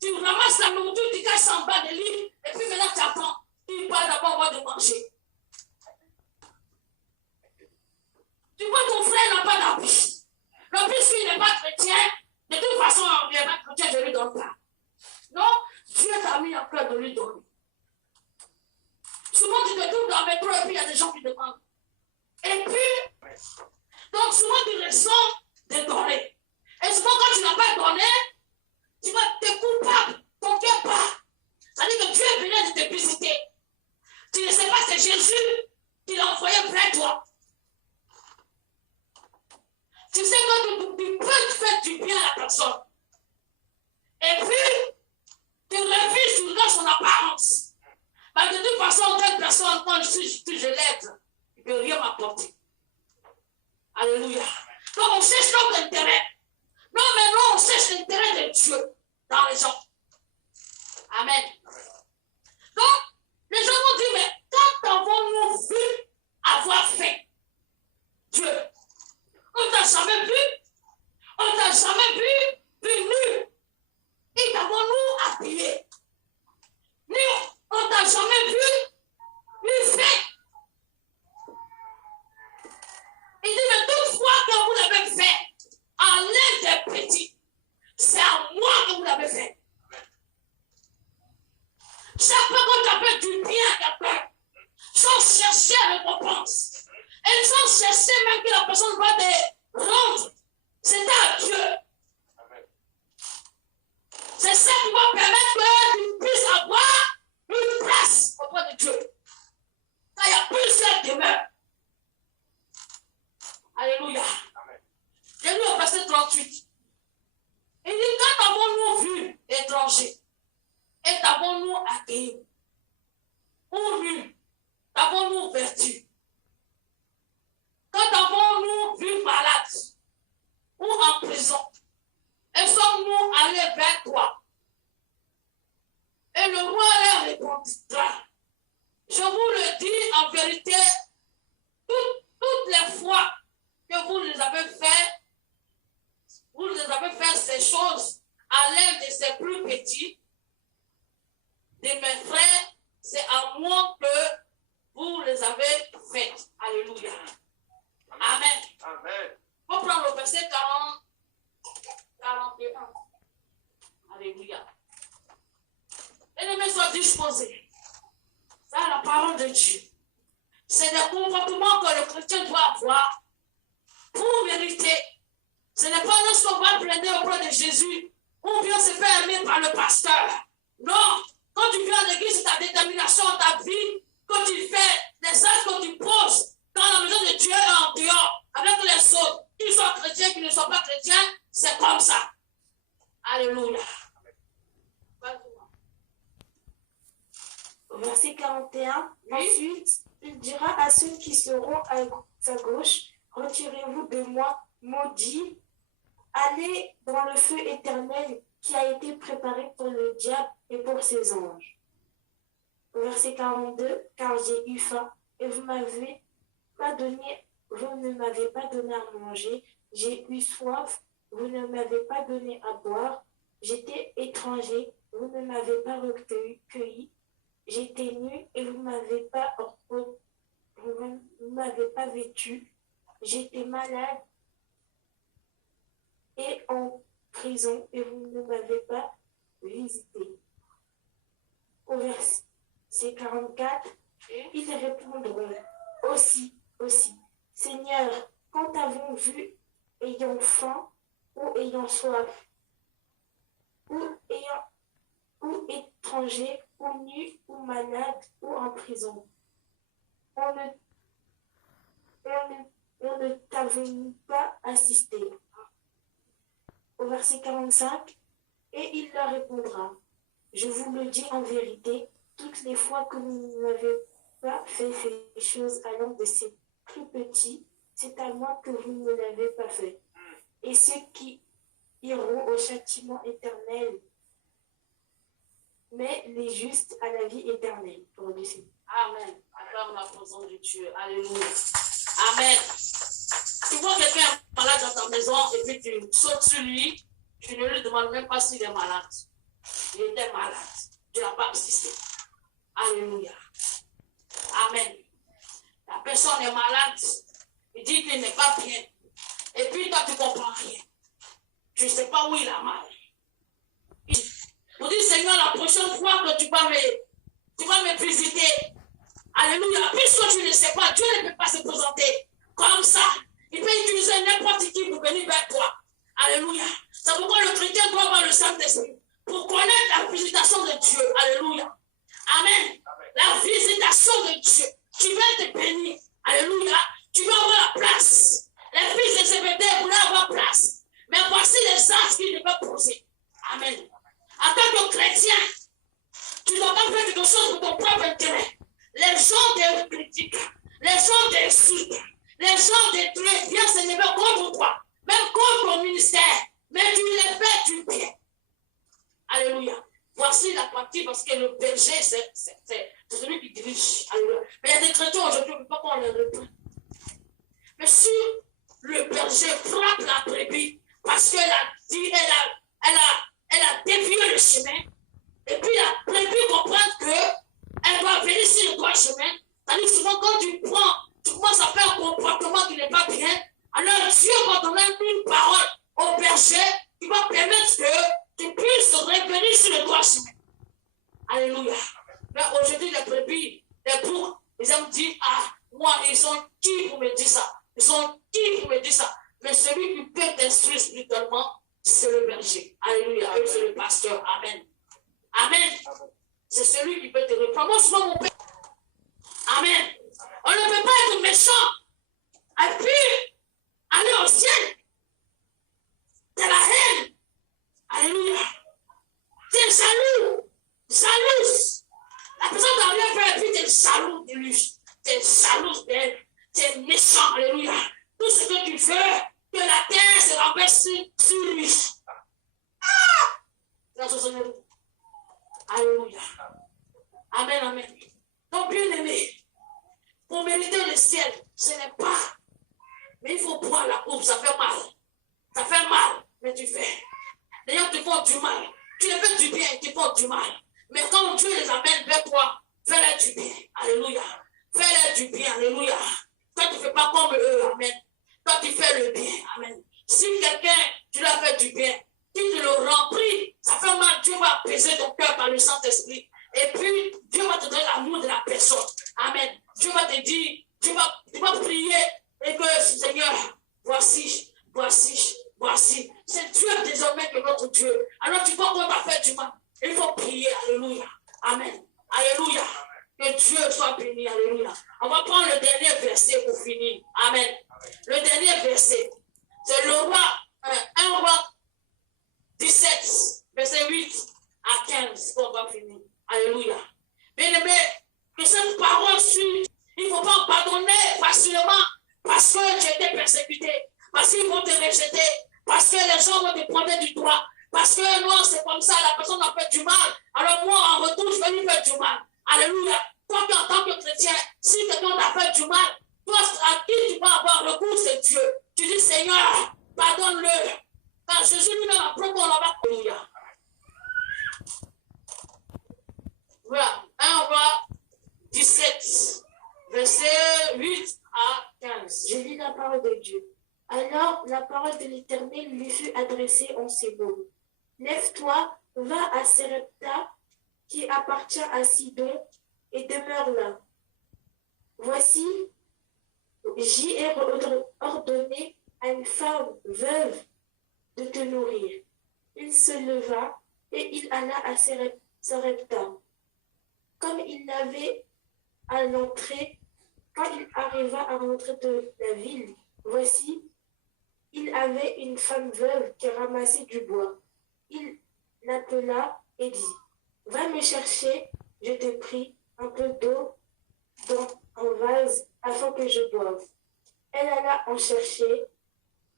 tu ramasses la nourriture, tu casses en bas de lit, et puis maintenant tu attends. Il va d'abord avoir de manger. Tu vois, ton frère n'a pas d'habit. Non, puisqu'il n'est pas chrétien, de toute façon, il n'est pas chrétien, je ne lui donne pas. Non, Dieu t'a mis en cœur de lui donner. Souvent, tu te trouves dans le métro et puis il y a des gens qui te demandent. Et puis, donc souvent, tu ressens de donner. Et souvent, quand tu n'as pas donné, tu vas te coupable, ton cœur bat. C'est-à-dire que Dieu est venu de te visiter. Tu ne sais pas, c'est Jésus qui l'a envoyé près de toi. Tu sais que tu peux faire du bien à la personne. Et puis, tu revis sur son apparence. Mais de toute façon, telle personne, quand je l'aide, il ne peut rien m'apporter. Alléluia. Donc, on cherche notre intérêt. Non, mais non, on cherche l'intérêt de Dieu dans les gens. Amen. Donc, les gens vont dire, mais quand avons-nous vu avoir fait Dieu? On t'a jamais vu? On t'a jamais vu nu? Et t'avons-nous appuyé? Ni on t'a jamais vu, ni fait. Il dit, mais toutefois que vous l'avez fait, en l'un des petits, c'est à moi que vous l'avez fait. Chaque fois qu'on t'a fait du bien à quelqu'un, sans chercher la récompense, et sans chercher même que la personne va te rendre, c'est à Dieu. C'est ça qui va permettre que tu puisses avoir une place auprès de Dieu. Quand il y a plusieurs demeures. Alléluia. J'ai lu au verset 38. Il dit, quand avons-nous vu étranger et t'avons-nous accueilli? Ou nu, t'avons-nous vertu? Quand avons-nous vu malade dit, de mes frères, c'est à moi que vous les avez faites. Alléluia. Amen. Amen. On prend le verset 41. Alléluia. Ennemis, soient disposés. C'est la parole de Dieu. C'est le comportement que le chrétien doit avoir pour vérité. Ce n'est pas lorsqu'on va plaider auprès de Jésus ou bien se faire aimer par le pasteur. Non. Quand tu viens à l'église, ta détermination, ta vie, quand tu fais les actes que tu poses dans la maison de Dieu et en dehors, avec les autres, qu'ils soient chrétiens, qu'ils ne soient pas chrétiens, c'est comme ça. Alléluia. Verset 41. Oui. Ensuite, il dira à ceux qui seront à sa gauche, retirez-vous de moi, maudits, allez dans le feu éternel qui a été préparé pour le diable et pour ses anges. Verset 42. Car j'ai eu faim et vous ne m'avez pas donné à manger. J'ai eu soif, vous ne m'avez pas donné à boire. J'étais étranger, vous ne m'avez pas recueilli. J'étais nu et vous ne m'avez pas vêtu. J'étais malade et en prison et vous ne m'avez pas visité. Au verset 44, ils répondront aussi, Seigneur, quand t'avons vu ayant faim ou ayant soif, ou étranger, ou nu, ou malade, ou en prison, on ne t'avons pas assisté. Au verset 45, et il leur répondra, je vous le dis en vérité, toutes les fois que vous n'avez pas fait ces choses à l'un de ces plus petits, c'est à moi que vous ne l'avez pas fait. Et ceux qui iront au châtiment éternel, mais les justes à la vie éternelle. Amen. Acclame la présence de Dieu. Alléluia. Amen. Tu vois quelqu'un malade dans ta maison et puis tu sautes sur lui, tu ne lui demandes même pas s'il est malade. Il était malade. Tu n'as pas assisté. Alléluia. Amen. La personne est malade. Il dit qu'il n'est pas bien. Et puis toi, tu ne comprends rien. Tu ne sais pas où il a mal. Vous dites, Seigneur, la prochaine fois que tu vas me visiter, alléluia, puisque tu ne sais pas, Dieu ne peut pas se présenter comme ça. Il peut utiliser n'importe qui pour venir vers toi. Alléluia. C'est pourquoi le chrétien doit avoir le Saint-Esprit pour connaître la visitation de Dieu. Alléluia. Amen. La visitation de Dieu. Tu vas être béni. Alléluia. Tu vas avoir la place. Les fils de Zébédée voulaient avoir place. Mais voici les actes qu'ils devaient poser. Amen. En tant que chrétien, tu ne dois pas faire quelque chose pour ton propre intérêt. Les gens te critiquent, les gens t'insultent, les gens te viennent s'élever contre toi, même contre ton ministère. Mais tu les fais du bien. Alléluia. Voici la partie parce que le berger, c'est celui qui dirige. Alléluia. Mais il y a des chrétiens aujourd'hui, on ne peut pas qu'on les reprenne. Mais si le berger frappe la brebis parce qu'elle a dévié le chemin, et puis la brebis comprend qu'elle doit venir sur le droit chemin, c'est-à-dire souvent quand tu commences à faire un comportement qui n'est pas bien, alors Dieu va donner une parole au berger qui va permettre que tu puisses revenir sur le droit chemin. Alléluia. Mais aujourd'hui, les brebis, les boucs, ils aiment dire, ah, moi, ils sont qui pour me dire ça? Ils sont qui pour me dire ça? Mais celui qui peut t'instruire spirituellement, c'est le berger. Alléluia. Et c'est le pasteur. Amen. Amen. C'est celui qui peut te reprendre. Moi, souvent, mon père. Amen. On ne peut pas être méchant et puis aller au ciel. C'est la haine. Alléluia. Tu es jaloux. Jalouse. La personne n'a rien fait et puis tu es jaloux de lui. Tu es jalouse d'elle. Tu es méchant. Alléluia. Tout ce que tu veux, que la terre se renverse sur lui. Ah! Alléluia. Amen, amen. Donc, bien aimé, pour mériter le ciel, ce n'est pas. Mais il faut boire la coupe, ça fait mal. Ça fait mal, mais tu fais. Les gens te font du mal. Tu les fais du bien, ils te font du mal. Mais quand Dieu les amène vers toi, fais-leur du bien. Alléluia. Fais-leur du bien. Alléluia. Toi, tu ne fais pas comme eux. Amen. Toi, tu fais le bien. Amen. Si quelqu'un, tu lui as fait du bien, tu te le remplis, ça fait mal. Dieu va apaiser ton cœur par le Saint-Esprit. Et puis, Dieu va te donner l'amour de la personne. Amen. Dieu va te dire, tu vas prier et que, Seigneur, voici. C'est Dieu désormais que notre Dieu. Alors tu vois qu'on va faire du mal. Il faut prier. Alléluia. Amen. Alléluia. Que Dieu soit béni. Alléluia. On va prendre le dernier verset pour finir. Amen. Le dernier verset. C'est le roi, 1 roi 17, verset 8 à 15. On va finir. Alléluia. Bien-aimé, que cette parole suit. Il ne faut pas pardonner facilement parce que tu as été persécuté. Parce qu'ils vont te rejeter, parce que les gens vont te prendre du doigt, parce que non, c'est comme ça, la personne a fait du mal. Alors moi, en retour, je vais lui faire du mal. Alléluia. Toi, en tant que chrétien, si quelqu'un t'a fait du mal, toi, à qui tu vas avoir recours, c'est Dieu. Tu dis, Seigneur, pardonne-le. Quand Jésus lui-même a pris, on va. Alléluia. Voilà. 1 roi 17, verset 8 à 15. Je lis la parole de Dieu. Alors la parole de l'Éternel lui fut adressée en ces mots. Lève-toi, va à Sarepta, qui appartient à Sidon, et demeure là. Voici, j'y ai ordonné à une femme veuve de te nourrir. Il se leva et il alla à Sarepta. Comme il l'avait à l'entrée, quand il arriva à l'entrée de la ville, voici, il avait une femme veuve qui ramassait du bois. Il l'appela et dit, « Va me chercher, je te prie, un peu d'eau dans un vase afin que je boive. » Elle alla en chercher.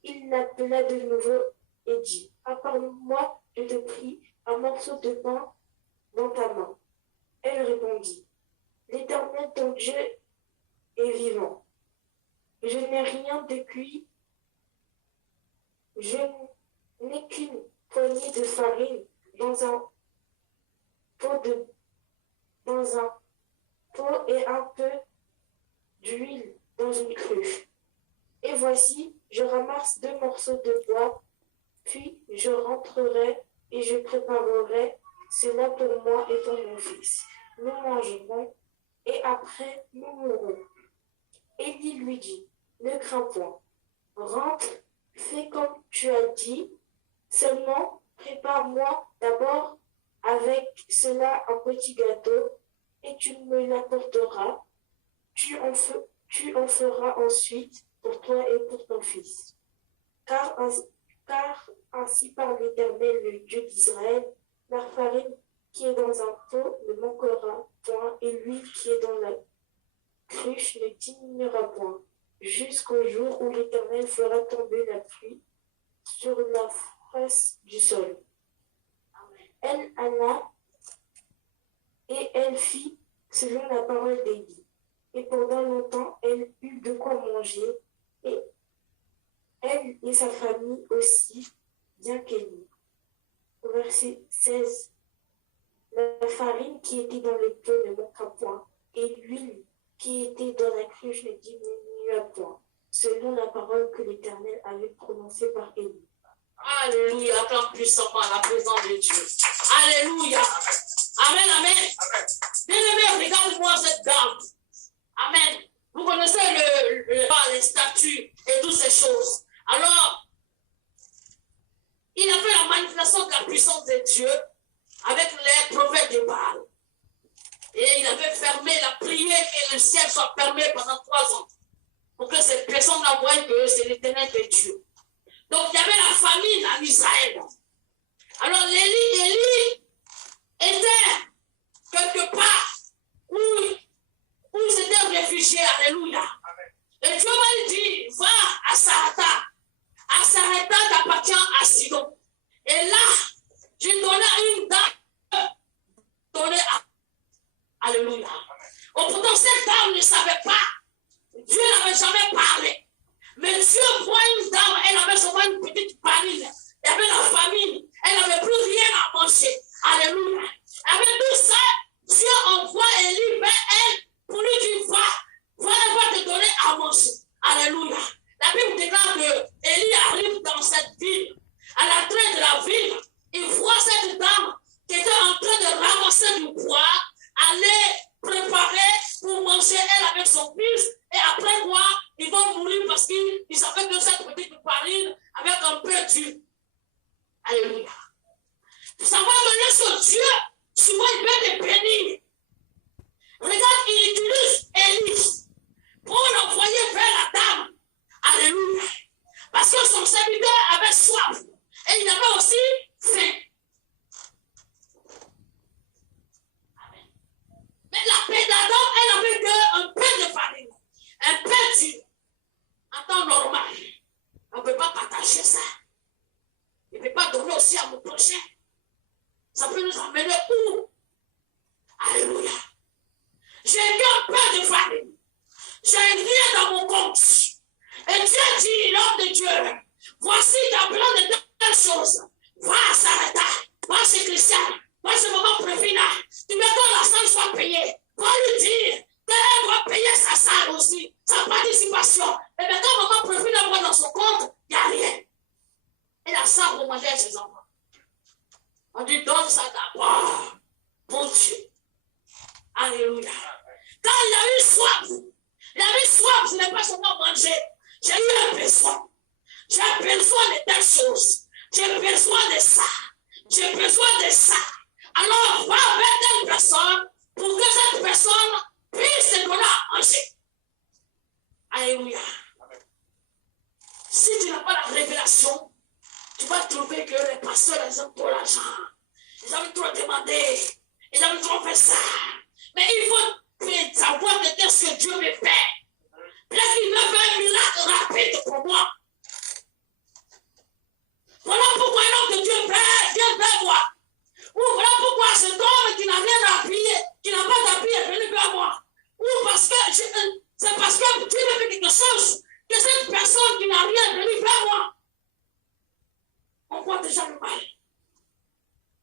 Il l'appela de nouveau et dit, « Apporte-moi, je te prie, un morceau de pain dans ta main. » Elle répondit, « L'Éternel ton Dieu est vivant. Je n'ai rien de cuit. Je n'ai qu'une poignée de farine dans un pot et un peu d'huile dans une cruche. Et voici, je ramasse 2 morceaux de bois, puis je rentrerai et je préparerai cela pour moi et pour mon fils. Nous mangerons et après nous mourrons. » Élie lui dit, « Ne crains point, rentre, fais comme tu as dit, seulement prépare-moi d'abord avec cela un petit gâteau et tu me l'apporteras. Tu en feras ensuite pour toi et pour ton fils. Car ainsi parle l'Éternel, le Dieu d'Israël, la farine qui est dans un pot ne manquera point et l'huile qui est dans la cruche ne diminuera point, jusqu'au jour où l'Éternel fera tomber la pluie sur la face du sol. » Elle alla et elle fit selon la parole d'Élie. Et pendant longtemps, elle eut de quoi manger, et elle et sa famille aussi, bien qu'Élie. Au verset 16, la farine qui était dans le pot ne manqua point, et l'huile qui était dans la cruche ne diminua point, selon la parole que l'Éternel avait prononcée par Élie. Alléluia, acclame puissamment la présence de Dieu. Alléluia. Amen, amen. Bien-aimé, regarde-moi cette dame. Amen. Vous connaissez les statues et toutes ces choses. Alors, il a fait la manifestation de la puissance de Dieu avec les prophètes de Baal. Et il avait fermé la prière et le ciel soit fermé pendant 3 ans. Pour que ces personnes-là voient que c'est l'Éternel de Dieu. Donc, il y avait la famine en Israël. Alors, Élie était quelque part où il s'était réfugié. Alléluia. Et Dieu m'a dit, va à Sarepta. À Sarepta t'appartient à Sidon. Et là, j'ai donné à une dame. Alléluia. Oh, pourtant, cette dame ne savait pas. Dieu n'avait jamais parlé. Mais Dieu voit une dame, elle avait seulement une petite farine. Il y avait la famine. Elle n'avait plus rien à manger. ils vont mourir parce qu'ils savaient que cette petite farine avec un peu d'huile. Alléluia. Pour savoir que notre Dieu, souvent il peut te bénir. Regarde, il utilise Élie pour l'envoyer vers la dame. Alléluia. Parce que son serviteur avait soif. Et il avait aussi faim. Amen. Mais la paix d'Adam, elle avait qu'un peu de farine. Un peu d'huile. En temps normal. On ne peut pas partager ça. Il ne peut pas donner aussi à mon prochain. Ça peut nous amener où? Alléluia. J'ai qu'un peu de farine. J'ai rien dans mon compte. Et Dieu dit, l'homme de Dieu, voici ta plan de telles choses. Va à Sarata, va chez Christian, va chez maman Prévina. Tu veux que la salle soit payée. Va lui dire qu'elle doit payer sa salle aussi, sa participation. Et bien quand maman Prévina voit dans son compte, il n'y a rien. Et la salle pour manger à ses enfants. On dit, donne ça d'abord pour Dieu. Alléluia. Quand il a eu soif, ce n'est pas seulement manger. J'ai eu un besoin. J'ai besoin de telles choses. J'ai besoin de ça. J'ai besoin de ça. Alors, va vers telle personne pour que cette personne puisse te donner à manger. Alléluia. Si tu n'as pas la révélation, tu vas trouver que les pasteurs, ils ont trop l'argent. Ils ont trop demandé. Ils ont trop fait ça. Mais il faut savoir de qu'est-ce que Dieu veut faire. Peut-être qu'il veut faire un miracle rapide pour moi. Voilà pourquoi l'homme de Dieu vient vers moi. Ou voilà pourquoi cet homme qui n'a rien à payer, qui n'a pas d'habit est venu vers moi. Ou parce que c'est parce que Dieu veut faire quelque chose que cette personne qui n'a rien est venue vers moi. On voit déjà le mal.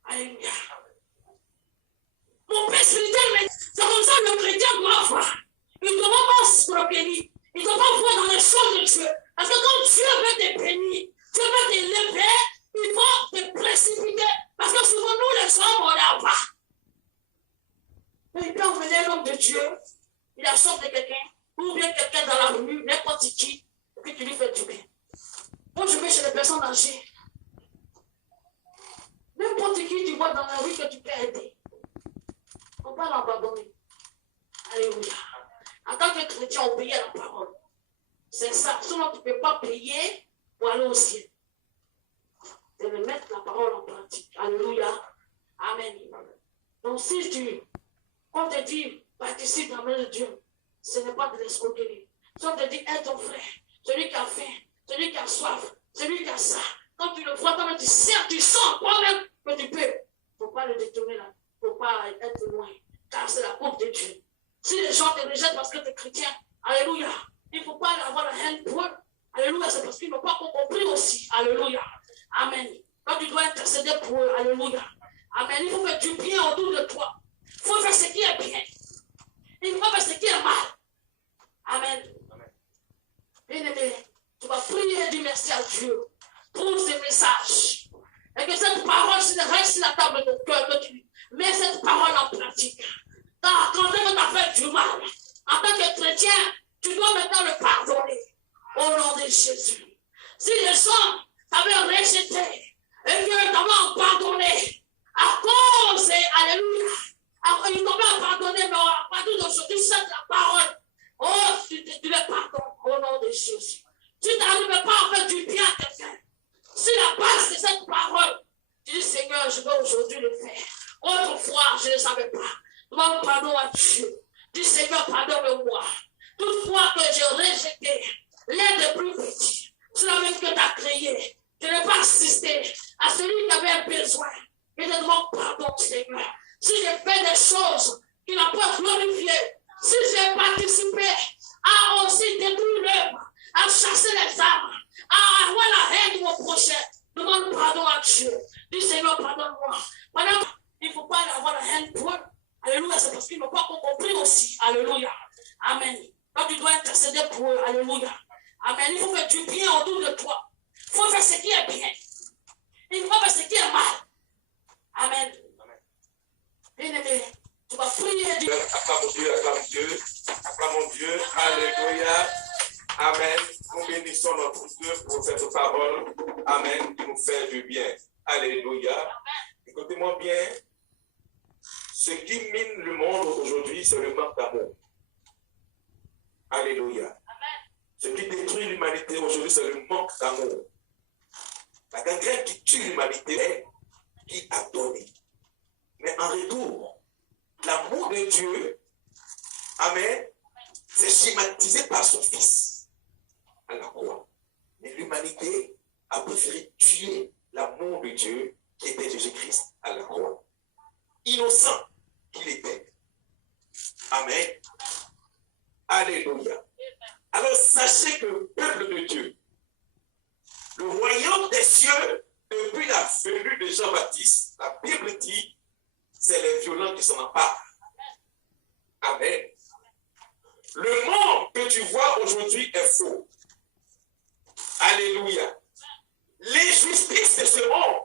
Alléluia. Mon père spirituel, c'est comme ça que le chrétien doit voir. Il ne doit pas se bénir. Il ne doit pas voir dans les choses de Dieu. Parce que quand Dieu veut te bénir, Dieu veut te lever, il faut te précipiter. Parce que souvent, nous, les hommes, on est en bas. Mais il peut emmener l'homme de Dieu, il a sorti de quelqu'un, ou bien quelqu'un dans la rue, n'importe qui, et puis tu lui fais du bien. Quand je vais chez les personnes âgées, n'importe qui tu vois dans la rue que tu peux aider. On ne peut pas l'abandonner. Alléluia. En tant que chrétien, on paye la parole. C'est ça. Sinon, tu ne peux pas payer pour aller au ciel. Tu veux mettre la parole en pratique. Alléluia. Amen. Donc, si on te dit, participe dans la main de Dieu, ce n'est pas de l'escroquerie. Si on te dit, aide ton frère, celui qui a faim, celui qui a soif, celui qui a ça, quand tu le vois, tu sens toi-même que tu peux. Il ne faut pas le détourner là. Il ne faut pas être loin. Car c'est la coupe de Dieu. Si les gens te rejettent parce que tu es chrétien, alléluia, il ne faut pas avoir la haine pour eux. Alléluia, c'est parce qu'ils n'ont pas compris aussi. Alléluia. Amen. Quand tu dois intercéder pour eux, alléluia. Amen. Il faut faire du bien autour de toi. Il faut faire ce qui est bien. Il ne faut pas faire ce qui est mal. Amen. Bien-aimé, tu vas prier et dire merci à Dieu pour ces messages. Et que cette parole reste sur la table de ton cœur, que tu mets cette parole en pratique. Car quand on t'a fait du mal, en tant que chrétien, tu dois maintenant le pardonner. Au nom de Jésus. Si les gens t'avaient rejeté et que t'avaient pardonné, à cause, alléluia, ils t'avaient pardonné, mais à partir d'aujourd'hui, c'est la parole. Oh, tu les pardonnes au nom de Jésus. Tu n'arrives pas à faire du bien à quelqu'un. Si la base de cette parole, tu dis Seigneur, je veux aujourd'hui le faire. Autrefois, je ne savais pas. Demande pardon à Dieu. Dis Seigneur, pardonne-moi. Toutefois que j'ai rejeté l'aide des plus petits, cela même que tu as créé. Je n'ai pas assisté à celui qui avait besoin. Et je demande pardon, Seigneur. Si j'ai fait des choses qui n'ont pas glorifié, si j'ai participé à aussi détruire l'œuvre, à chasser les âmes, à avoir la haine de mon prochain, demande pardon à Dieu. Dis Seigneur, pardonne-moi. Madame, il ne faut pas avoir la haine pour eux. Alléluia, c'est parce qu'ils n'ont pas compris aussi. Alléluia. Amen. Quand tu dois intercéder pour eux, alléluia. Amen. Il faut faire du bien autour de toi. Il faut faire ce qui est bien. Il ne faut pas faire ce qui est mal. Amen. Bien-aimé, tu vas prier. Acclamons Dieu, acclamons Dieu. Acclamons Dieu. Alléluia. Amen. bénissons notre Dieu pour cette parole. Amen. Qui nous fait du bien. Alléluia. Écoutez-moi bien. Ce qui mine le monde aujourd'hui, c'est le manque d'amour. Alléluia. Ce qui détruit l'humanité aujourd'hui, c'est le manque d'amour. La gangrène qui tue l'humanité, qui a donné. Mais en retour, l'amour de Dieu, amen, c'est schématisé par son Fils à la croix. Mais l'humanité a préféré tuer l'amour de Dieu qui était Jésus-Christ à la croix. Innocent qu'il était. Amen. Alléluia. Alors sachez que le peuple de Dieu, le royaume des cieux, depuis la venue de Jean-Baptiste, la Bible dit, c'est les violents qui s'en emparent. Amen. Le monde que tu vois aujourd'hui est faux. Alléluia. L'injustice de ce monde,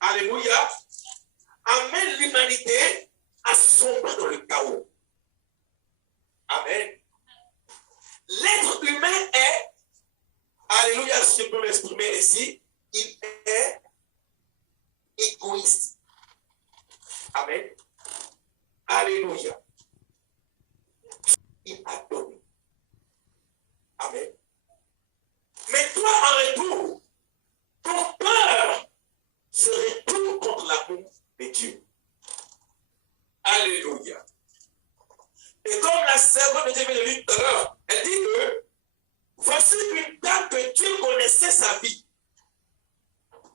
alléluia, amène l'humanité à sombrer dans le chaos. Amen. L'être humain est, alléluia, si je peux m'exprimer ici, il est égoïste. Amen. Alléluia. Il a donné. Amen. Mais toi, en retour, ton cœur se retourne contre l'amour de Dieu. Alléluia. Et comme la servante de Dieu vient de lui tout à l'heure, elle dit que voici une dame que Dieu connaissait sa vie.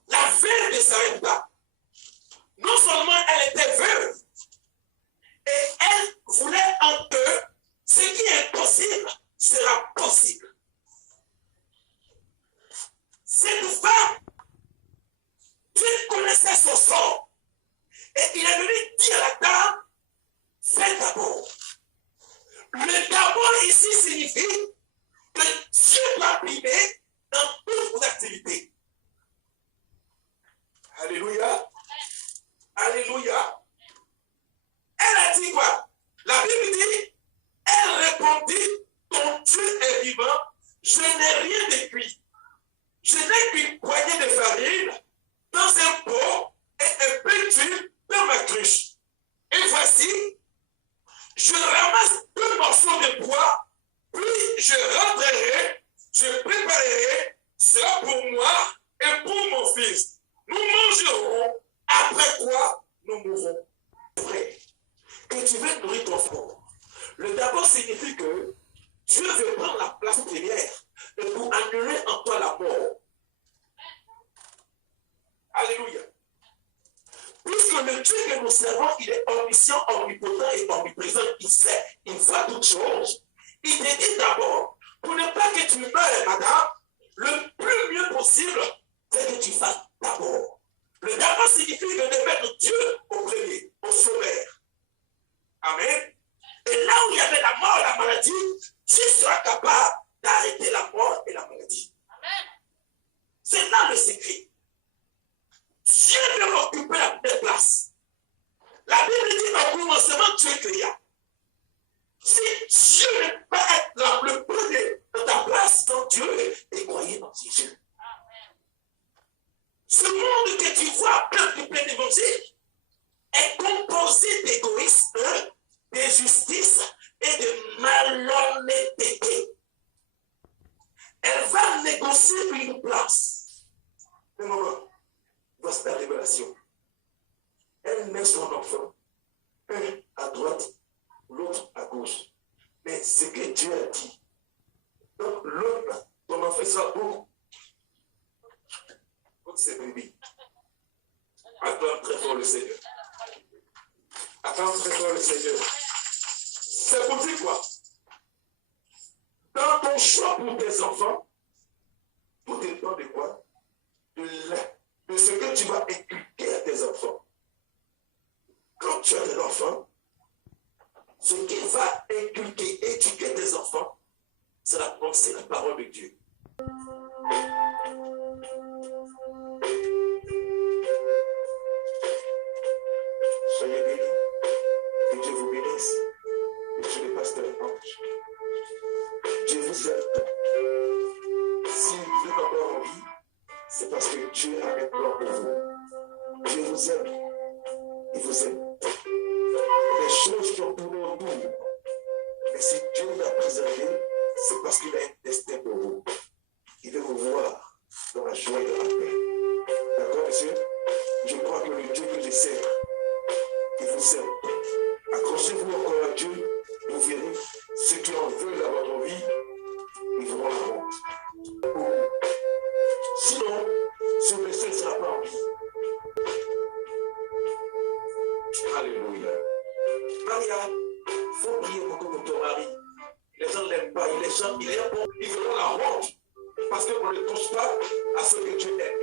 La veuve de Sarepta. Non seulement elle était veuve, et elle voulait en eux, ce qui est possible sera possible. Cette femme, Dieu connaissait son sort. Et il est venu dire à la dame, fais d'abord. Le d'abord ici signifie que Dieu doit primer dans toutes vos activités. Alléluia. Alléluia. Elle a dit quoi? La Bible dit, elle répondit, ton Dieu est vivant, je n'ai rien de cuit. Je n'ai qu'une poignée de farine dans un pot et un peu d'huile dans ma cruche. Et voici, je ramasse 2 morceaux de bois, puis je rentrerai, je préparerai cela pour moi et pour mon fils. Nous mangerons, après quoi nous mourrons. Après que tu veux nourrir ton corps, le d'abord signifie que Dieu veut prendre la place première et pour annuler en toi la mort. Alléluia. Puisque le Dieu que nous servons, il est omniscient, omnipotent et omniprésent, il sait, il voit toutes choses. Il te dit d'abord, pour ne pas que tu meurs, madame, le plus mieux possible, c'est que tu fasses d'abord. Le d'abord signifie de mettre Dieu au premier, au sauveur. Amen. Et là où il y avait la mort et la maladie, Dieu sera capable d'arrêter la mort et la maladie. Amen. C'est là le secret. Dieu veut occuper la première place. La Bible dit au commencement, Dieu créa. Si Dieu ne peut pas être le premier dans ta place, dans Dieu, et croyez dans Jésus. Ce monde que tu vois plein d'évangile est composé d'égoïsme, d'injustice et de malhonnêteté. Elle va négocier une place. Un moment. Voici la révélation. Elle met son enfant, un à droite, l'autre à gauche. Mais ce que Dieu a dit, donc l'autre, ton enfant sera beaucoup. Comme c'est bébé. Attends très fort le Seigneur. Attends très fort le Seigneur. C'est pour dire quoi? Dans ton choix pour tes enfants, tout dépend de quoi? De ce que tu vas inculquer à tes enfants. Quand tu as des enfants, ce qu'il va inculquer, éduquer tes enfants, c'est la pensée, la parole de Dieu. Soyez bénis. Que Dieu vous bénisse. Monsieur le pasteur Ange. Dieu vous aime. Parce que Dieu a un plan pour vous. Dieu vous aime. Il vous aime. Les choses qui ont tourné autour. Mais si Dieu vous a préservé, c'est parce qu'il a un destin pour vous. Il veut vous voir dans la joie et dans la paix. D'accord, monsieur? Je crois que le Dieu que je sers, il vous aime. Accrochez-vous encore à Dieu. Vous verrez, ceux qui en veulent à votre vie, ils vont la honte. Sinon, ce monsieur ne sera pas en vie. Alléluia. Maria, il faut prier beaucoup pour ton mari. Les gens ne l'aiment pas. Les gens, il est bon. Ils verront la honte. Parce qu'on ne touche pas à ce que Dieu aime.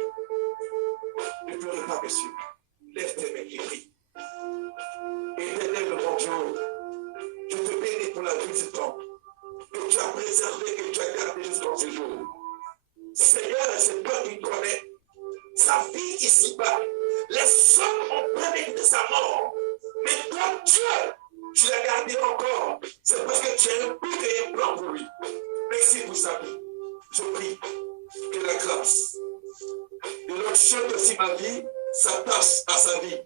Ne pleurez pas, monsieur. Lève tes mains et prie. Éternel, mon Dieu, je te bénis pour la vie de cet homme que tu as préservé, que tu as gardé jusqu'en ce jour. Seigneur, c'est toi qui connais sa vie ici-bas. Les hommes ont prémédité sa mort. Mais toi, Dieu, tu l'as gardé encore. C'est parce que tu as un but et un plan pour lui. Merci pour sa vie. Je prie que la grâce de l'onction de ma vie s'attache à sa vie.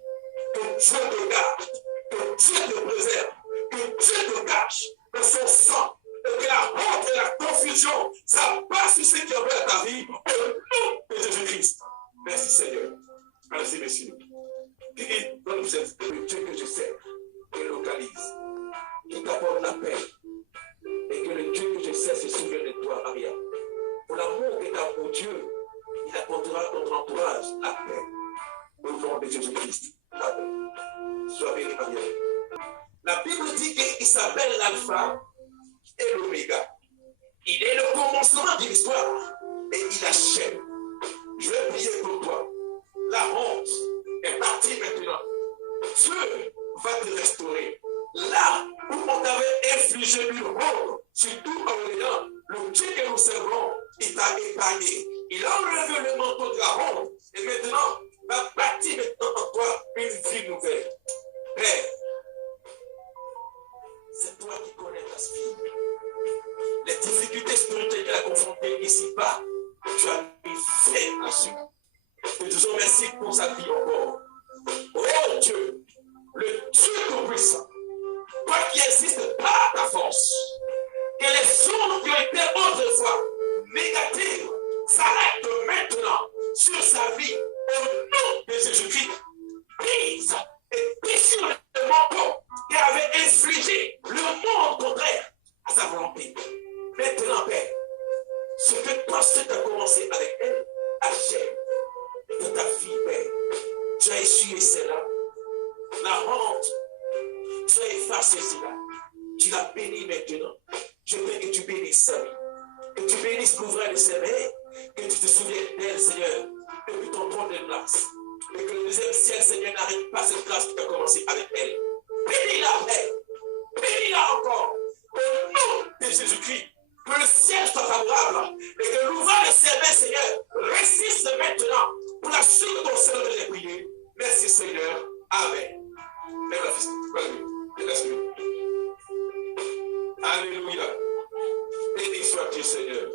Que Dieu te garde, que Dieu te préserve, que Dieu te cache de son sang. Et que la honte et la confusion s'abattent sur ceux qui ont fait ta vie au nom de Jésus-Christ. Merci Seigneur. Merci messieurs. Qui dit, donc vous êtes le Dieu que je sers, que localise, qui t'apporte la paix. Et que le Dieu que je sers se souvienne de toi, Maria. Pour l'amour que tu as pour Dieu, il apportera à ton entourage la paix. Au nom de Jésus-Christ. Amen. Sois béni, Maria. La Bible dit qu'il s'appelle l'alpha et l'oméga. Il est le commencement de l'histoire et il achève. Je vais prier pour toi. La honte est partie maintenant. Dieu va te restaurer. Là où on t'avait infligé une honte, surtout en ayant le Dieu que nous servons, il t'a épargné. Il a enlevé le manteau de la honte et maintenant va bâtir maintenant en toi une vie nouvelle. Père, c'est toi qui connais ta fille. Les difficultés spirituelles qu'elle a confrontées ici-bas, tu as mis fin dessus. Nous te disons merci pour sa vie encore. Oh Dieu, le Dieu tout-puissant, toi qui existes par ta force, que les ondes qui ont été autrefois négatives s'arrêtent maintenant sur sa vie au nom de Jésus-Christ. Brise et déchire le manteau qui avait infligé le monde contraire à sa volonté. Maintenant, Père, ce que toi, ce que tu as commencé avec elle, achève de ta vie, Père. Tu as essuyé cela. La honte, tu as effacé cela. Tu l'as béni maintenant. Je prie que tu bénisses sa vie. Que tu bénisses l'ouvrage de ses mains. Que tu te souviennes d'elle, Seigneur, depuis ton trône de grâce. Et que le deuxième ciel, Seigneur, n'arrête pas cette grâce que tu as commencé avec elle. Bénis-la, Père. Bénis-la encore. Au nom de Jésus-Christ. Que le ciel soit favorable. Et que l'ouvrage de ses mains, Seigneur, résiste maintenant. Pour la suite de ton Seigneur que j'ai prié. Merci, Seigneur. Amen. Lève la fils. Alléluia. Béni soit Dieu, Seigneur.